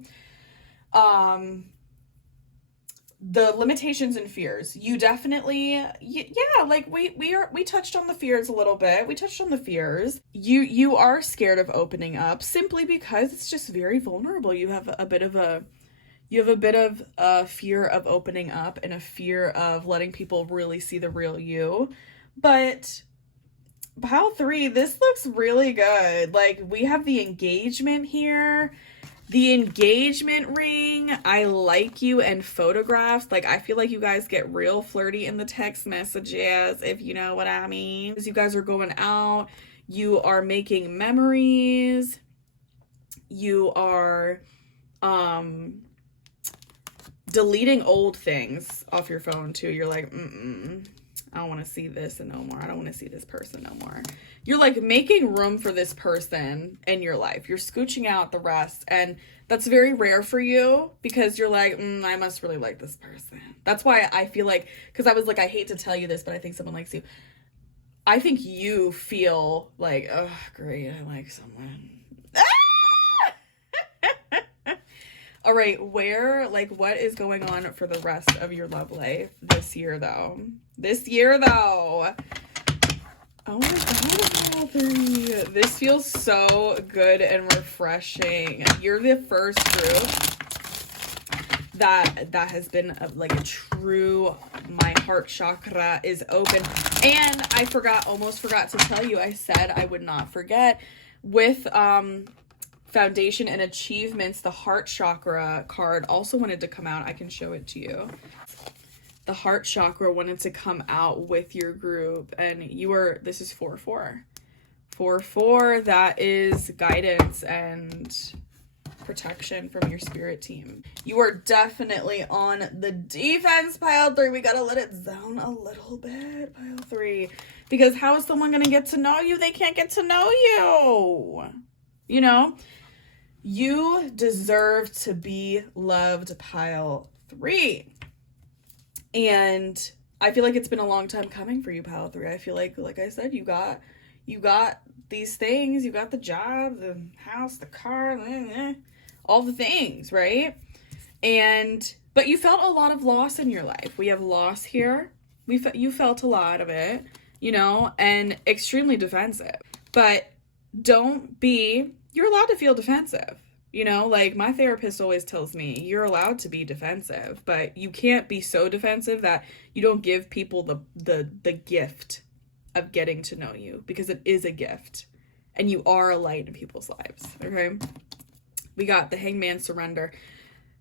The limitations and fears. You definitely, yeah, like we touched on the fears a little bit. We touched on the fears. You are scared of opening up simply because it's just very vulnerable. You have a bit of a fear of opening up and a fear of letting people really see the real you. But pile 3, this looks really good. Like, we have the engagement here. The engagement ring, I like you, and photographs. Like, I feel like you guys get real flirty in the text messages, if you know what I mean. As you guys are going out, you are making memories. You are deleting old things off your phone too. You're like, I don't want to see this no more. I don't want to see this person no more. You're like making room for this person in your life. You're scooching out the rest. And that's very rare for you because you're like, I must really like this person. That's why I feel like, because I was like, I hate to tell you this, but I think someone likes you. I think you feel like, oh, great, I like someone. All right, what is going on for the rest of your love life this year, though? Oh my God, 3. This feels so good and refreshing. You're the first group that has been like a true, my heart chakra is open. And I almost forgot to tell you, I said I would not forget. With foundation and achievements, the heart chakra card also wanted to come out. I can show it to you. The heart chakra wanted to come out with your group, and this is 4-4. 4-4, that is guidance and protection from your spirit team. You are definitely on the defense, pile 3. We gotta let it zone a little bit, pile 3. Because how is someone gonna get to know you? They can't get to know you. You know? You deserve to be loved, pile 3. And I feel like it's been a long time coming for you, pile 3. I feel like I said, you got these things. You got the job, the house, the car, all the things, right? But you felt a lot of loss in your life. We have loss here. You felt a lot of it. you know, and extremely defensive. But you're allowed to feel defensive. You know, like my therapist always tells me, you're allowed to be defensive, but you can't be so defensive that you don't give people the gift of getting to know you, because it is a gift and you are a light in people's lives. Okay. We got the Hangman, surrender.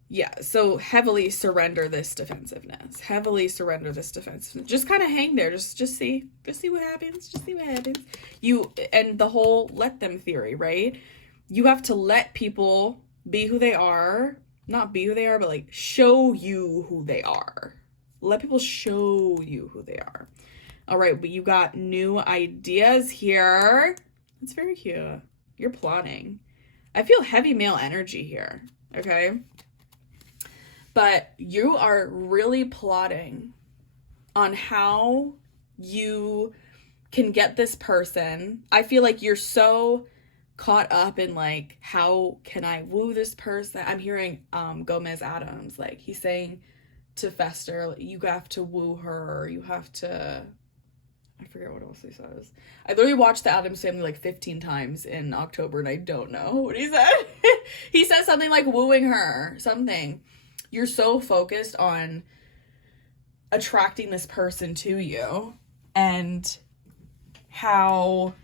Yeah, so heavily surrender this defensiveness. Heavily surrender this defensiveness. Just kind of hang there. Just see what happens. Just see what happens. And the whole let them theory, right? You have to let people be who they are. Not be who they are, but like show you who they are. Let people show you who they are. All right, but you got new ideas here. It's very cute. You're plotting. I feel heavy male energy here, okay? But you are really plotting on how you can get this person. I feel like you're so caught up in like, how can I woo this person? I'm hearing Gomez Adams, like he's saying to Fester, you have to woo her, you have to, I forget what else he says. I literally watched the Addams Family like 15 times in October and I don't know what he said. He says something like wooing her, something. You're so focused on attracting this person to you and how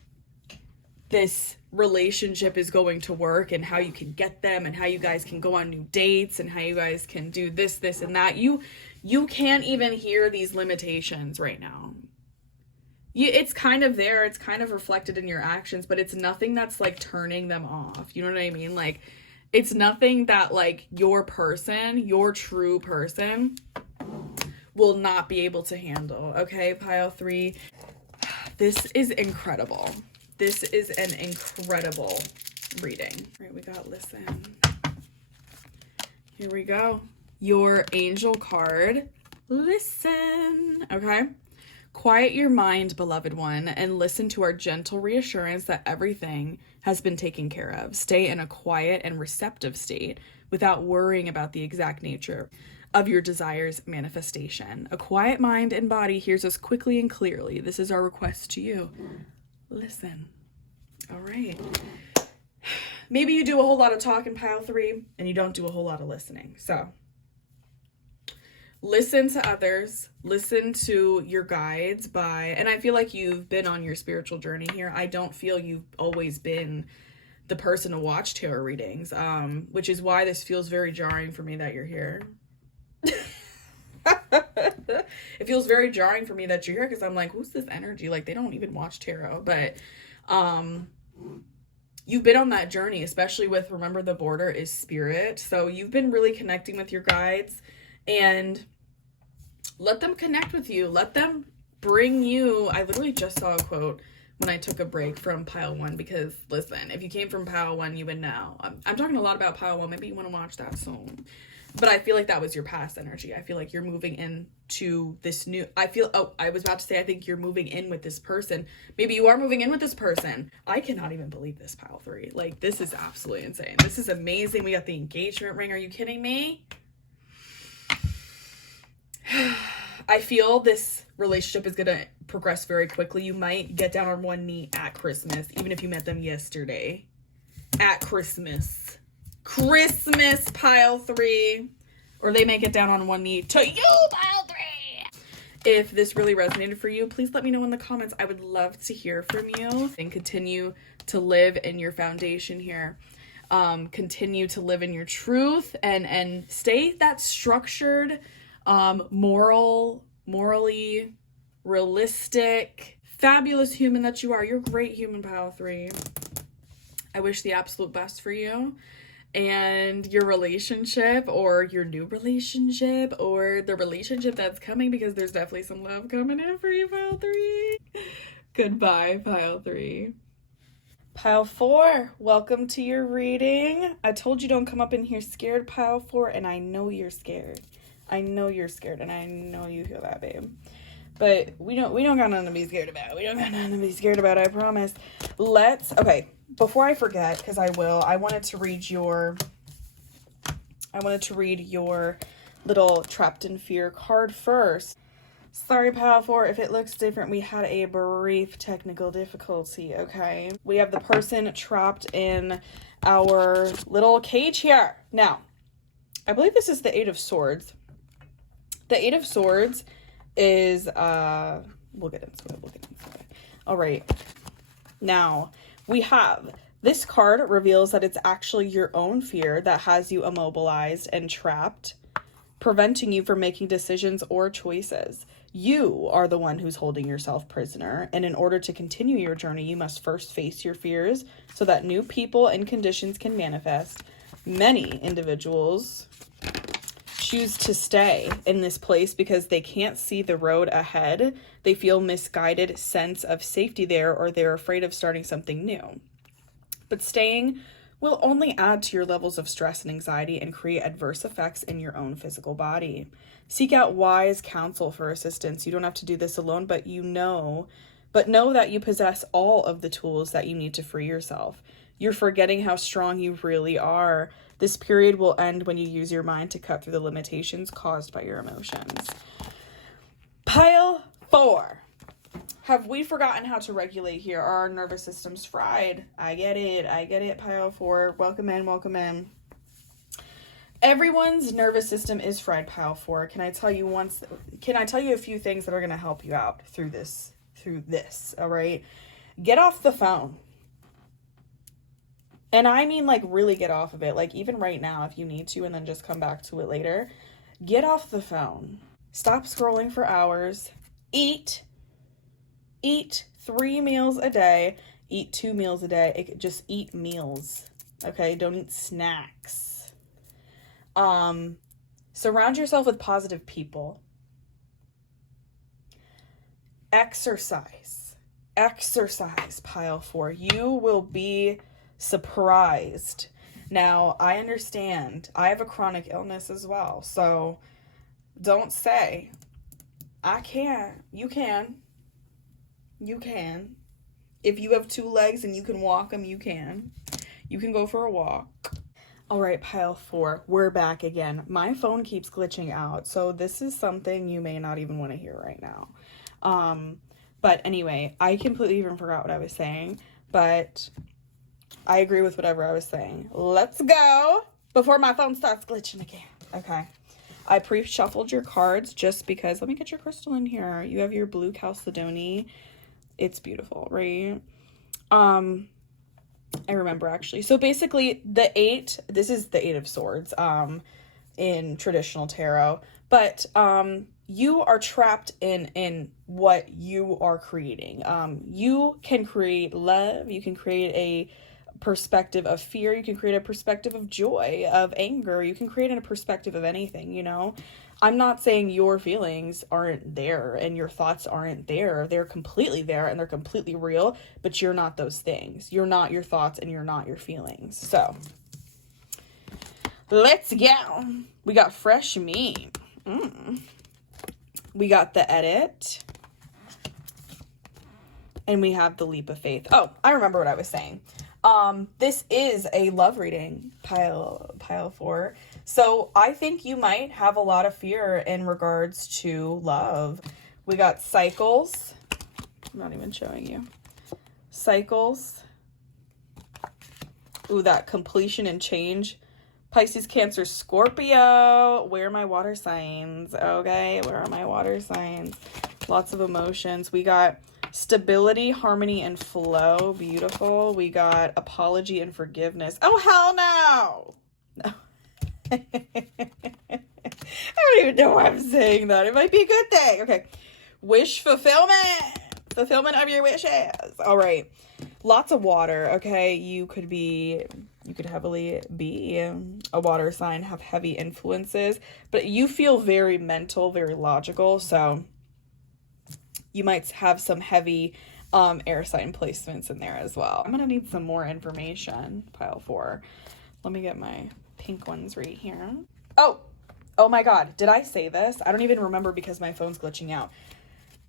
this relationship is going to work and how you can get them and how you guys can go on new dates and how you guys can do this and that. You can't even hear these limitations right now. It's kind of there. It's kind of reflected in your actions, but it's nothing that's like turning them off. You know what I mean? Like, it's nothing that like your true person will not be able to handle. Okay, pile 3. This is incredible. This is an incredible reading. All right, we got listen. Here we go. Your angel card. Listen. Okay. Quiet your mind, beloved one, and listen to our gentle reassurance that everything has been taken care of. Stay in a quiet and receptive state without worrying about the exact nature of your desire's manifestation. A quiet mind and body hears us quickly and clearly. This is our request to you. Listen. All right. Maybe you do a whole lot of talking, pile 3, and you don't do a whole lot of listening. So listen to others, listen to your guides and I feel like you've been on your spiritual journey here. I don't feel you've always been the person to watch tarot readings, which is why this feels very jarring for me that you're here. It feels very jarring for me that you're here because I'm like, who's this energy? Like, they don't even watch tarot, but you've been on that journey, especially with, remember, the border is spirit. So you've been really connecting with your guides, and let them connect with you. Let them bring you. I literally just saw a quote when I took a break from pile 1, because listen, if you came from pile 1, you would know. I'm talking a lot about pile 1. Maybe you want to watch that soon. But I feel like that was your past energy. I feel like you're moving into this new, I was about to say, I think you're moving in with this person. Maybe you are moving in with this person. I cannot even believe this, pile 3. Like, this is absolutely insane. This is amazing. We got the engagement ring. Are you kidding me? I feel this relationship is going to progress very quickly. You might get down on one knee at Christmas, even if you met them yesterday. At Christmas, pile 3. Or they may get down on one knee to you, pile 3. If this really resonated for you, please let me know in the comments. I would love to hear from you. And continue to live in your foundation here. Continue to live in your truth and stay that structured, morally realistic, fabulous human that you are. You're a great human, pile 3. I wish the absolute best for you and your relationship, or your new relationship, or the relationship that's coming, because there's definitely some love coming in for you, pile 3. Goodbye, pile 3. Pile 4, welcome to your reading. I told you don't come up in here scared, pile 4, and I know you're scared. I know you're scared, and I know you feel that, babe. But we don't got nothing to be scared about. We don't got nothing to be scared about, I promise. Okay, before I forget, because I will, I wanted to read your little Trapped in Fear card first. Sorry, Pile 4, if it looks different. We had a brief technical difficulty, okay? We have the person trapped in our little cage here. Now, I believe this is the Eight of Swords. The Eight of Swords is, we'll get into it. All right. Now, we have this card reveals that it's actually your own fear that has you immobilized and trapped, preventing you from making decisions or choices. You are the one who's holding yourself prisoner, and in order to continue your journey, you must first face your fears so that new people and conditions can manifest. Many individuals choose to stay in this place because they can't see the road ahead. They feel misguided sense of safety there, or they're afraid of starting something new. But staying will only add to your levels of stress and anxiety and create adverse effects in your own physical body. Seek out wise counsel for assistance. You don't have to do this alone, but know that you possess all of the tools that you need to free yourself. You're forgetting how strong you really are. This period will end when you use your mind to cut through the limitations caused by your emotions. Pile 4. Have we forgotten how to regulate here? Are our nervous systems fried? I get it, Pile 4. Welcome in. Everyone's nervous system is fried, Pile 4. Can I tell you a few things that are going to help you out through this, all right? Get off the phone. And I mean, like, really get off of it. Like, even right now, if you need to, and then just come back to it later. Get off the phone. Stop scrolling for hours. Eat 3 meals a day. Eat 2 meals a day. Just eat meals. Okay? Don't eat snacks. Surround yourself with positive people. Exercise, Pile 4. You will be surprised. Now, I understand. I have a chronic illness as well. So don't say, I can't. You can. If you have 2 legs and you can walk them, you can. You can go for a walk. All right, Pile 4, we're back again. My phone keeps glitching out, so this is something you may not even want to hear right now. But anyway, I completely even forgot what I was saying, but I agree with whatever I was saying. Let's go before my phone starts glitching again. Okay. I pre-shuffled your cards just because, let me get your crystal in here. You have your blue Chalcedony. It's beautiful, right? I remember actually. So basically this is the 8 of Swords, in traditional tarot, but, you are trapped in what you are creating. You can create love. You can create a perspective of fear. You can create a perspective of joy, of anger. You can create a perspective of anything, you know? I'm not saying your feelings aren't there and your thoughts aren't there. They're completely there and they're completely real, but you're not those things. You're not your thoughts and you're not your feelings. So let's go. We got fresh meat. We got the edit. And we have the leap of faith. Oh, I remember what I was saying. This is a love reading, pile 4. So I think you might have a lot of fear in regards to love. We got cycles. I'm not even showing you. Cycles. Ooh, that completion and change. Pisces, Cancer, Scorpio. Where are my water signs? Okay, where are my water signs? Lots of emotions. We got stability, harmony, and flow. Beautiful. We got apology and forgiveness. Oh, hell no! No. I don't even know why I'm saying that. It might be a good thing. Okay. Wish fulfillment. Fulfillment of your wishes. All right. Lots of water. Okay. You could heavily be a water sign, have heavy influences, but you feel very mental, very logical. So you might have some heavy air sign placements in there as well. I'm going to need some more information, pile 4. Let me get my pink ones right here. Oh my God. Did I say this? I don't even remember because my phone's glitching out.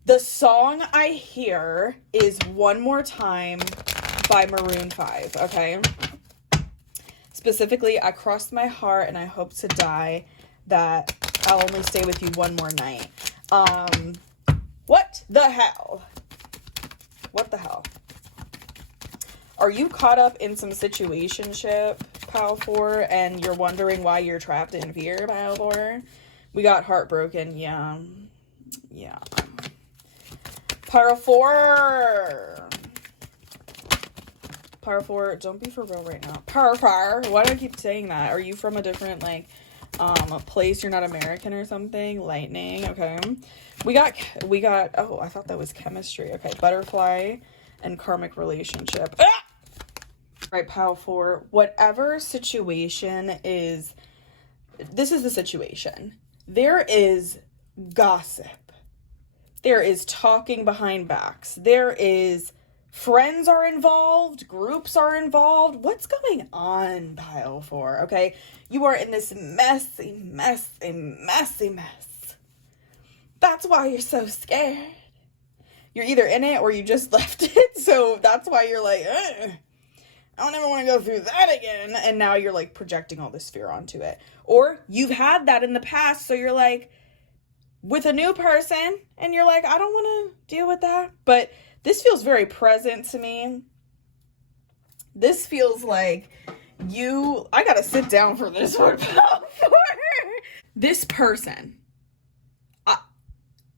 The song I hear is One More Time by Maroon 5. Okay. Specifically, I crossed my heart and I hope to die that I'll only stay with you one more night. the hell? What the hell? Are you caught up in some situationship, pile 4, and you're wondering why you're trapped in fear, pile 4? We got heartbroken. Yeah. Pile 4. Pile 4, don't be for real right now. Pile 4. Why do I keep saying that? Are you from a different, like, place? You're not American or something? Lightning. Okay. We got, oh, I thought that was chemistry. Okay. Butterfly and karmic relationship. Ah! Right, pile 4. Whatever situation is, this is the situation. There is gossip. There is talking behind backs. There is friends are involved. Groups are involved. What's going on, pile 4? Okay, you are in this messy mess. That's why you're so scared. You're either in it or you just left it. So that's why you're like, I don't ever want to go through that again. And now you're like projecting all this fear onto it. Or you've had that in the past. So you're like with a new person and you're like, I don't want to deal with that. But this feels very present to me. This feels like I got to sit down for this one. This person,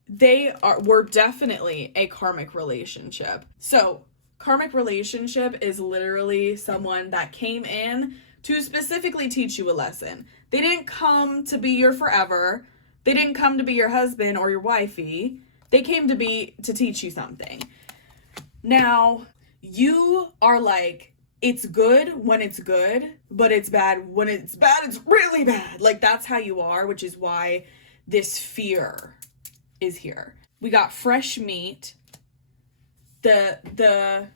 we're definitely a karmic relationship. So karmic relationship is literally someone that came in to specifically teach you a lesson. They didn't come to be your forever. They didn't come to be your husband or your wifey. They came to teach you something. Now, you are like, it's good when it's good, but it's bad when it's bad. It's really bad. Like, that's how you are, which is why this fear is here. We got fresh meat. It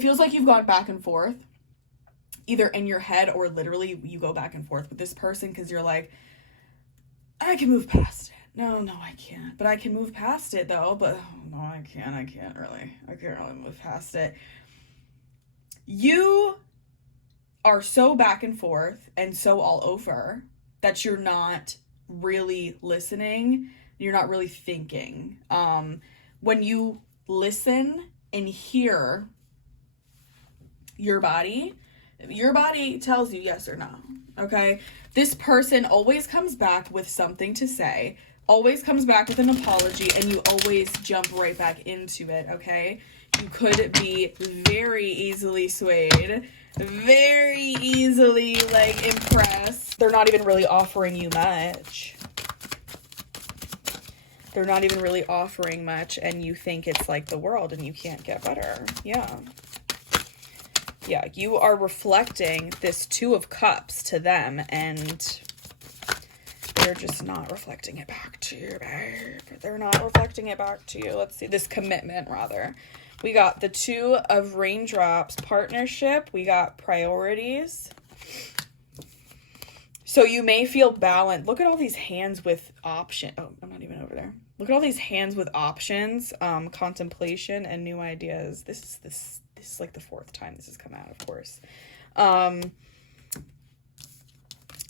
feels like you've gone back and forth, either in your head or literally you go back and forth with this person because you're like, I can move past it. No, I can't. But I can move past it though. But no, I can't really move past it. You are so back and forth and so all over that you're not really listening. You're not really thinking. When you listen and hear your body tells you yes or no. Okay? This person always comes back with something to say, always comes back with an apology, and you always jump right back into it. Okay? You could be very easily swayed, very easily like impressed. They're not even really offering you much. They're not even really offering much, and you think it's like the world and you can't get better. Yeah, you are reflecting this 2 of Cups to them, and they're just not reflecting it back to you, babe. They're not reflecting it back to you. Let's see, this commitment, rather. We got the 2 of Raindrops, partnership. We got priorities. So you may feel balanced. Look at all these hands with option. Oh, I'm not even over there. Look at all these hands with options, contemplation, and new ideas. This is like the 4th time this has come out, of course.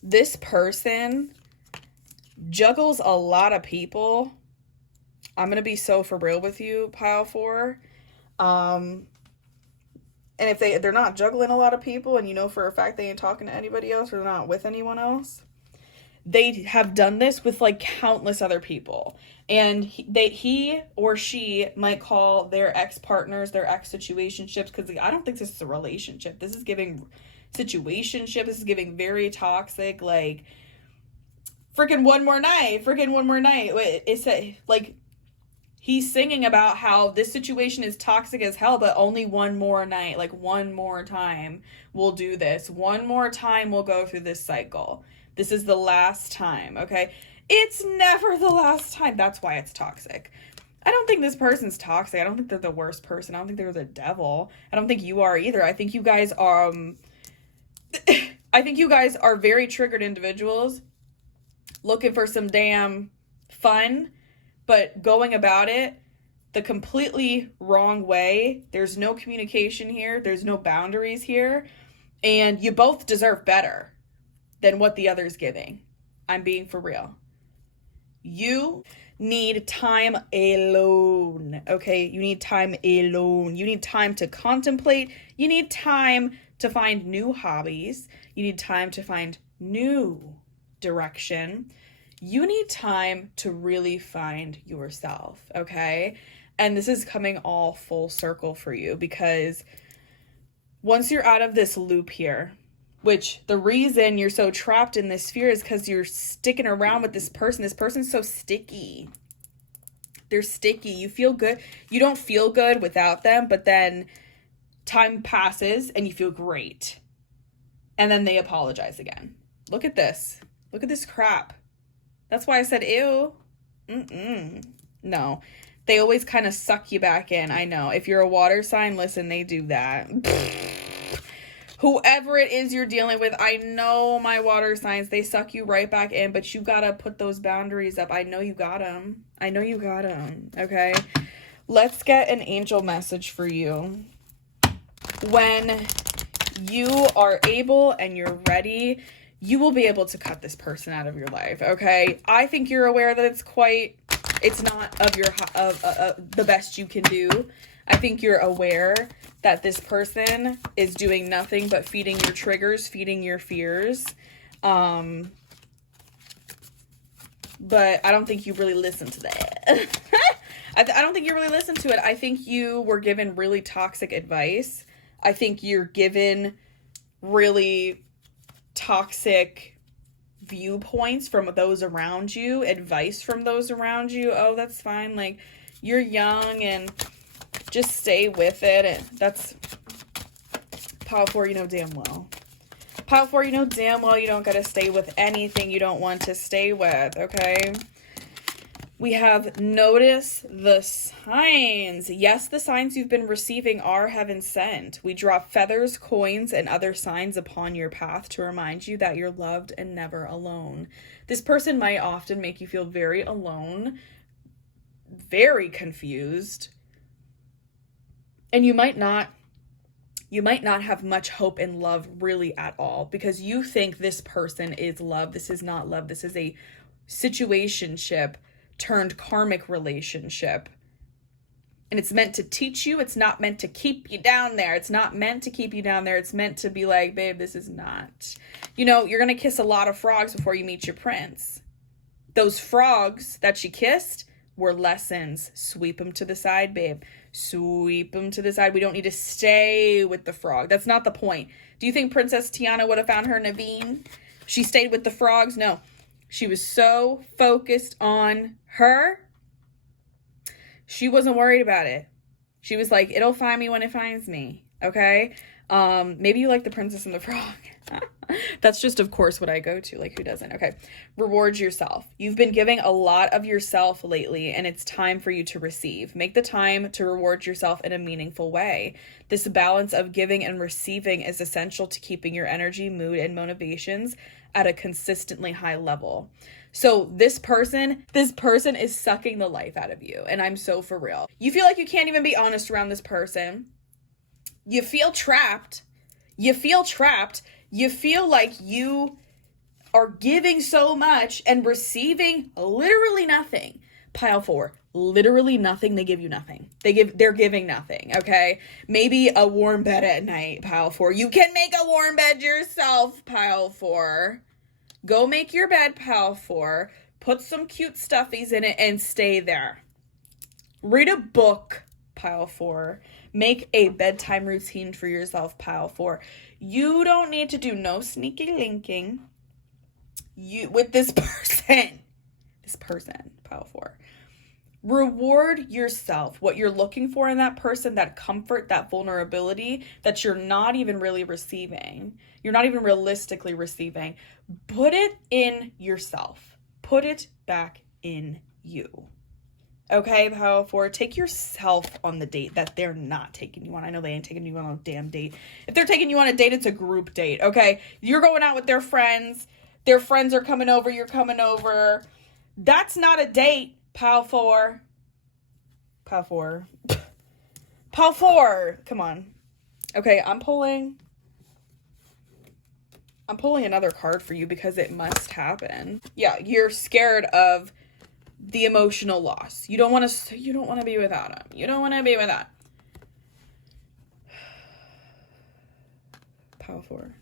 This person juggles a lot of people. I'm going to be so for real with you, pile 4. And if they're not juggling a lot of people and you know for a fact they ain't talking to anybody else or they're not with anyone else, they have done this with like countless other people. And he or she might call their ex-partners, their ex-situationships, because I don't think this is a relationship. This is giving situationship. This is giving very toxic, like, freaking one more night. It's like, he's singing about how this situation is toxic as hell, but only one more night, like one more time we'll do this. One more time we'll go through this cycle. This is the last time, okay? It's never the last time. That's why it's toxic. I don't think this person's toxic. I don't think they're the worst person. I don't think they're the devil. I don't think you are either. I think you guys are, very triggered individuals looking for some damn fun, but going about it the completely wrong way. There's no communication here. There's no boundaries here. And you both deserve better than what the other's giving. I'm being for real. need time alone, okay? You need time alone. You need time to contemplate. You need time to find new hobbies. You need time to find new direction. You need time to really find yourself, okay? And this is coming all full circle for you, because once you're out of this loop here, which the reason you're so trapped in this fear is because you're sticking around with this person. This person's so sticky. They're sticky. You feel good. You don't feel good without them, but then time passes and you feel great. And then they apologize again. Look at this. Look at this crap. That's why I said, ew. No. They always kind of suck you back in. I know. If you're a water sign, listen, they do that. Whoever it is you're dealing with, I know my water signs, they suck you right back in, but you gotta put those boundaries up. I know you got them. I know you got them, okay? Let's get an angel message for you. When you are able and you're ready, you will be able to cut this person out of your life, okay? I think you're aware that it's not of the best you can do. I think you're aware that this person is doing nothing but feeding your triggers, feeding your fears. But I don't think you really listened to that. I don't think you really listened to it. I think you were given really toxic advice. I think you're given really toxic viewpoints from those around you, advice from those around you. Oh, that's fine. Like, you're young and just stay with it. And that's Pile 4, you know damn well. Pile 4, you know damn well you don't got to stay with anything you don't want to stay with, okay? We have notice the signs. Yes, the signs you've been receiving are heaven sent. We drop feathers, coins, and other signs upon your path to remind you that you're loved and never alone. This person might often make you feel very alone, very confused, and you might not have much hope in love really at all, because you think this person is love. This is not love. This is a situationship turned karmic relationship. And it's meant to teach you. It's not meant to keep you down there. It's not meant to keep you down there. It's meant to be like, babe, this is not. You know, you're going to kiss a lot of frogs before you meet your prince. Those frogs that you kissed were lessons. Sweep them to the side, babe. Sweep them to the side. We don't need to stay with the frog. That's not the point. Do you think Princess Tiana would have found her Naveen? She stayed with the frogs? No. She was so focused on her, she wasn't worried about it. She was like, it'll find me when it finds me, okay? Maybe you like The Princess and the Frog. That's just, of course, what I go to. Like, who doesn't? Okay. Reward yourself. You've been giving a lot of yourself lately, and it's time for you to receive. Make the time to reward yourself in a meaningful way. This balance of giving and receiving is essential to keeping your energy, mood, and motivations at a consistently high level. So this person is sucking the life out of you, and I'm so for real. You feel like you can't even be honest around this person. You feel trapped. You feel like you are giving so much and receiving literally nothing. Pile 4, literally nothing. They give you nothing. They're giving nothing, okay? Maybe a warm bed at night, Pile 4. You can make a warm bed yourself, Pile 4. Go make your bed, Pile 4. Put some cute stuffies in it and stay there. Read a book, Pile 4. Make a bedtime routine for yourself, Pile 4. You don't need to do no sneaky linking with this person. This person, Pile 4. Reward yourself. What you're looking for in that person, that comfort, that vulnerability that you're not even really receiving. You're not even realistically receiving. Put it in yourself. Put it back in you. Okay, Pile 4, take yourself on the date that they're not taking you on. I know they ain't taking you on a damn date. If they're taking you on a date, it's a group date, okay? You're going out with their friends. Their friends are coming over. You're coming over. That's not a date, Pile 4. Pile 4. Pile 4. Come on. Okay, I'm pulling another card for you because it must happen. Yeah, you're scared of the emotional loss. You don't want to be without him. You don't want to be without. Pile 4.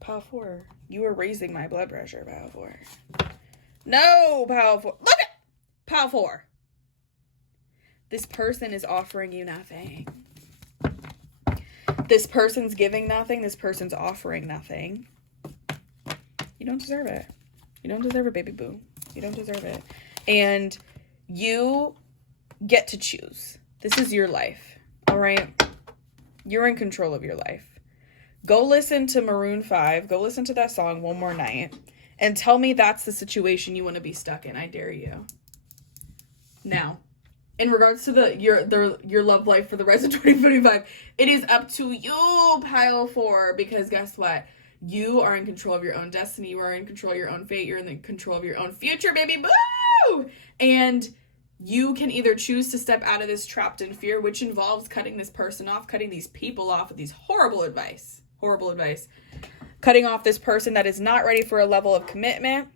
Pile 4. You are raising my blood pressure, Pile 4. No, Pile 4. Look at Pile 4. This person is offering you nothing. This person's giving nothing. This person's offering nothing. You don't deserve it. You don't deserve it, baby boo. You don't deserve it. And you get to choose. This is your life. All right? You're in control of your life. Go listen to Maroon 5. Go listen to that song one more night. And tell me that's the situation you want to be stuck in. I dare you. Now, in regards to your love life for the rest of 2025, it is up to you, Pile 4. Because guess what? You are in control of your own destiny. You are in control of your own fate. You're in the control of your own future, baby. Boo! And you can either choose to step out of this trapped in fear, which involves cutting this person off, cutting these people off with these horrible advice. Cutting off this person that is not ready for a level of commitment.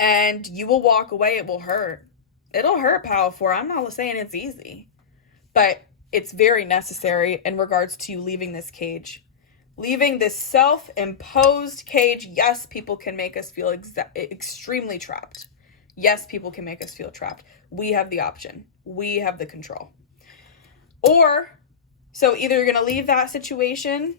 And you will walk away. It will hurt. It'll hurt, Pile 4. I'm not saying it's easy. But it's very necessary in regards to you leaving this cage. Leaving this self-imposed cage. Yes, people can make us feel extremely trapped. Yes, people can make us feel trapped. We have the option. We have the control. So either you're going to leave that situation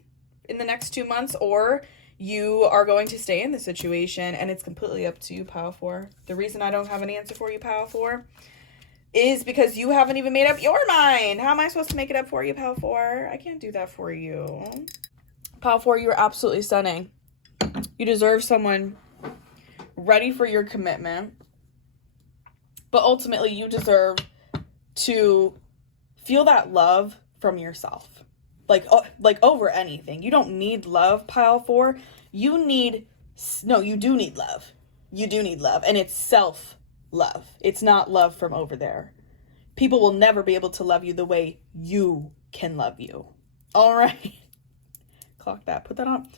in the next 2 months, or you are going to stay in the situation, and it's completely up to you, Pile 4. The reason I don't have an answer for you, Pile 4, is because you haven't even made up your mind. How am I supposed to make it up for you, Pile 4? I can't do that for you. Pile 4, you are absolutely stunning. You deserve someone ready for your commitment. But ultimately, you deserve to feel that love from yourself. Like over anything. You don't need love, Pile 4. You do need love. You do need love. And it's self-love. It's not love from over there. People will never be able to love you the way you can love you. All right. Clock that. Put that on.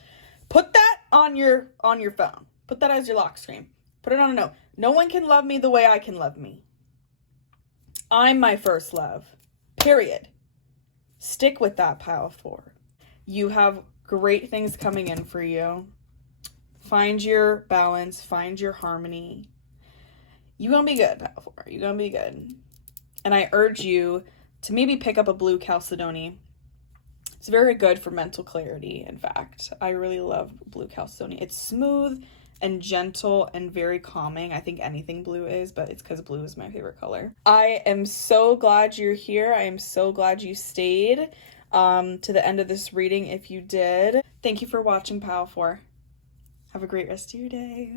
Put that on your phone. Put that as your lock screen. Put it on a note. No one can love me the way I can love me. I'm my first love. Period. Stick with that, Pile 4. You have great things coming in for you. Find your balance. Find your harmony. You're going to be good, Pile 4. You're going to be good. And I urge you to maybe pick up a blue chalcedony. It's very good for mental clarity, in fact. I really love blue chalcedony. It's smooth and gentle and very calming. I think anything blue is, but it's because blue is my favorite color. I am so glad you're here. I am so glad you stayed to the end of this reading if you did. Thank you for watching, Pile 4. Have a great rest of your day.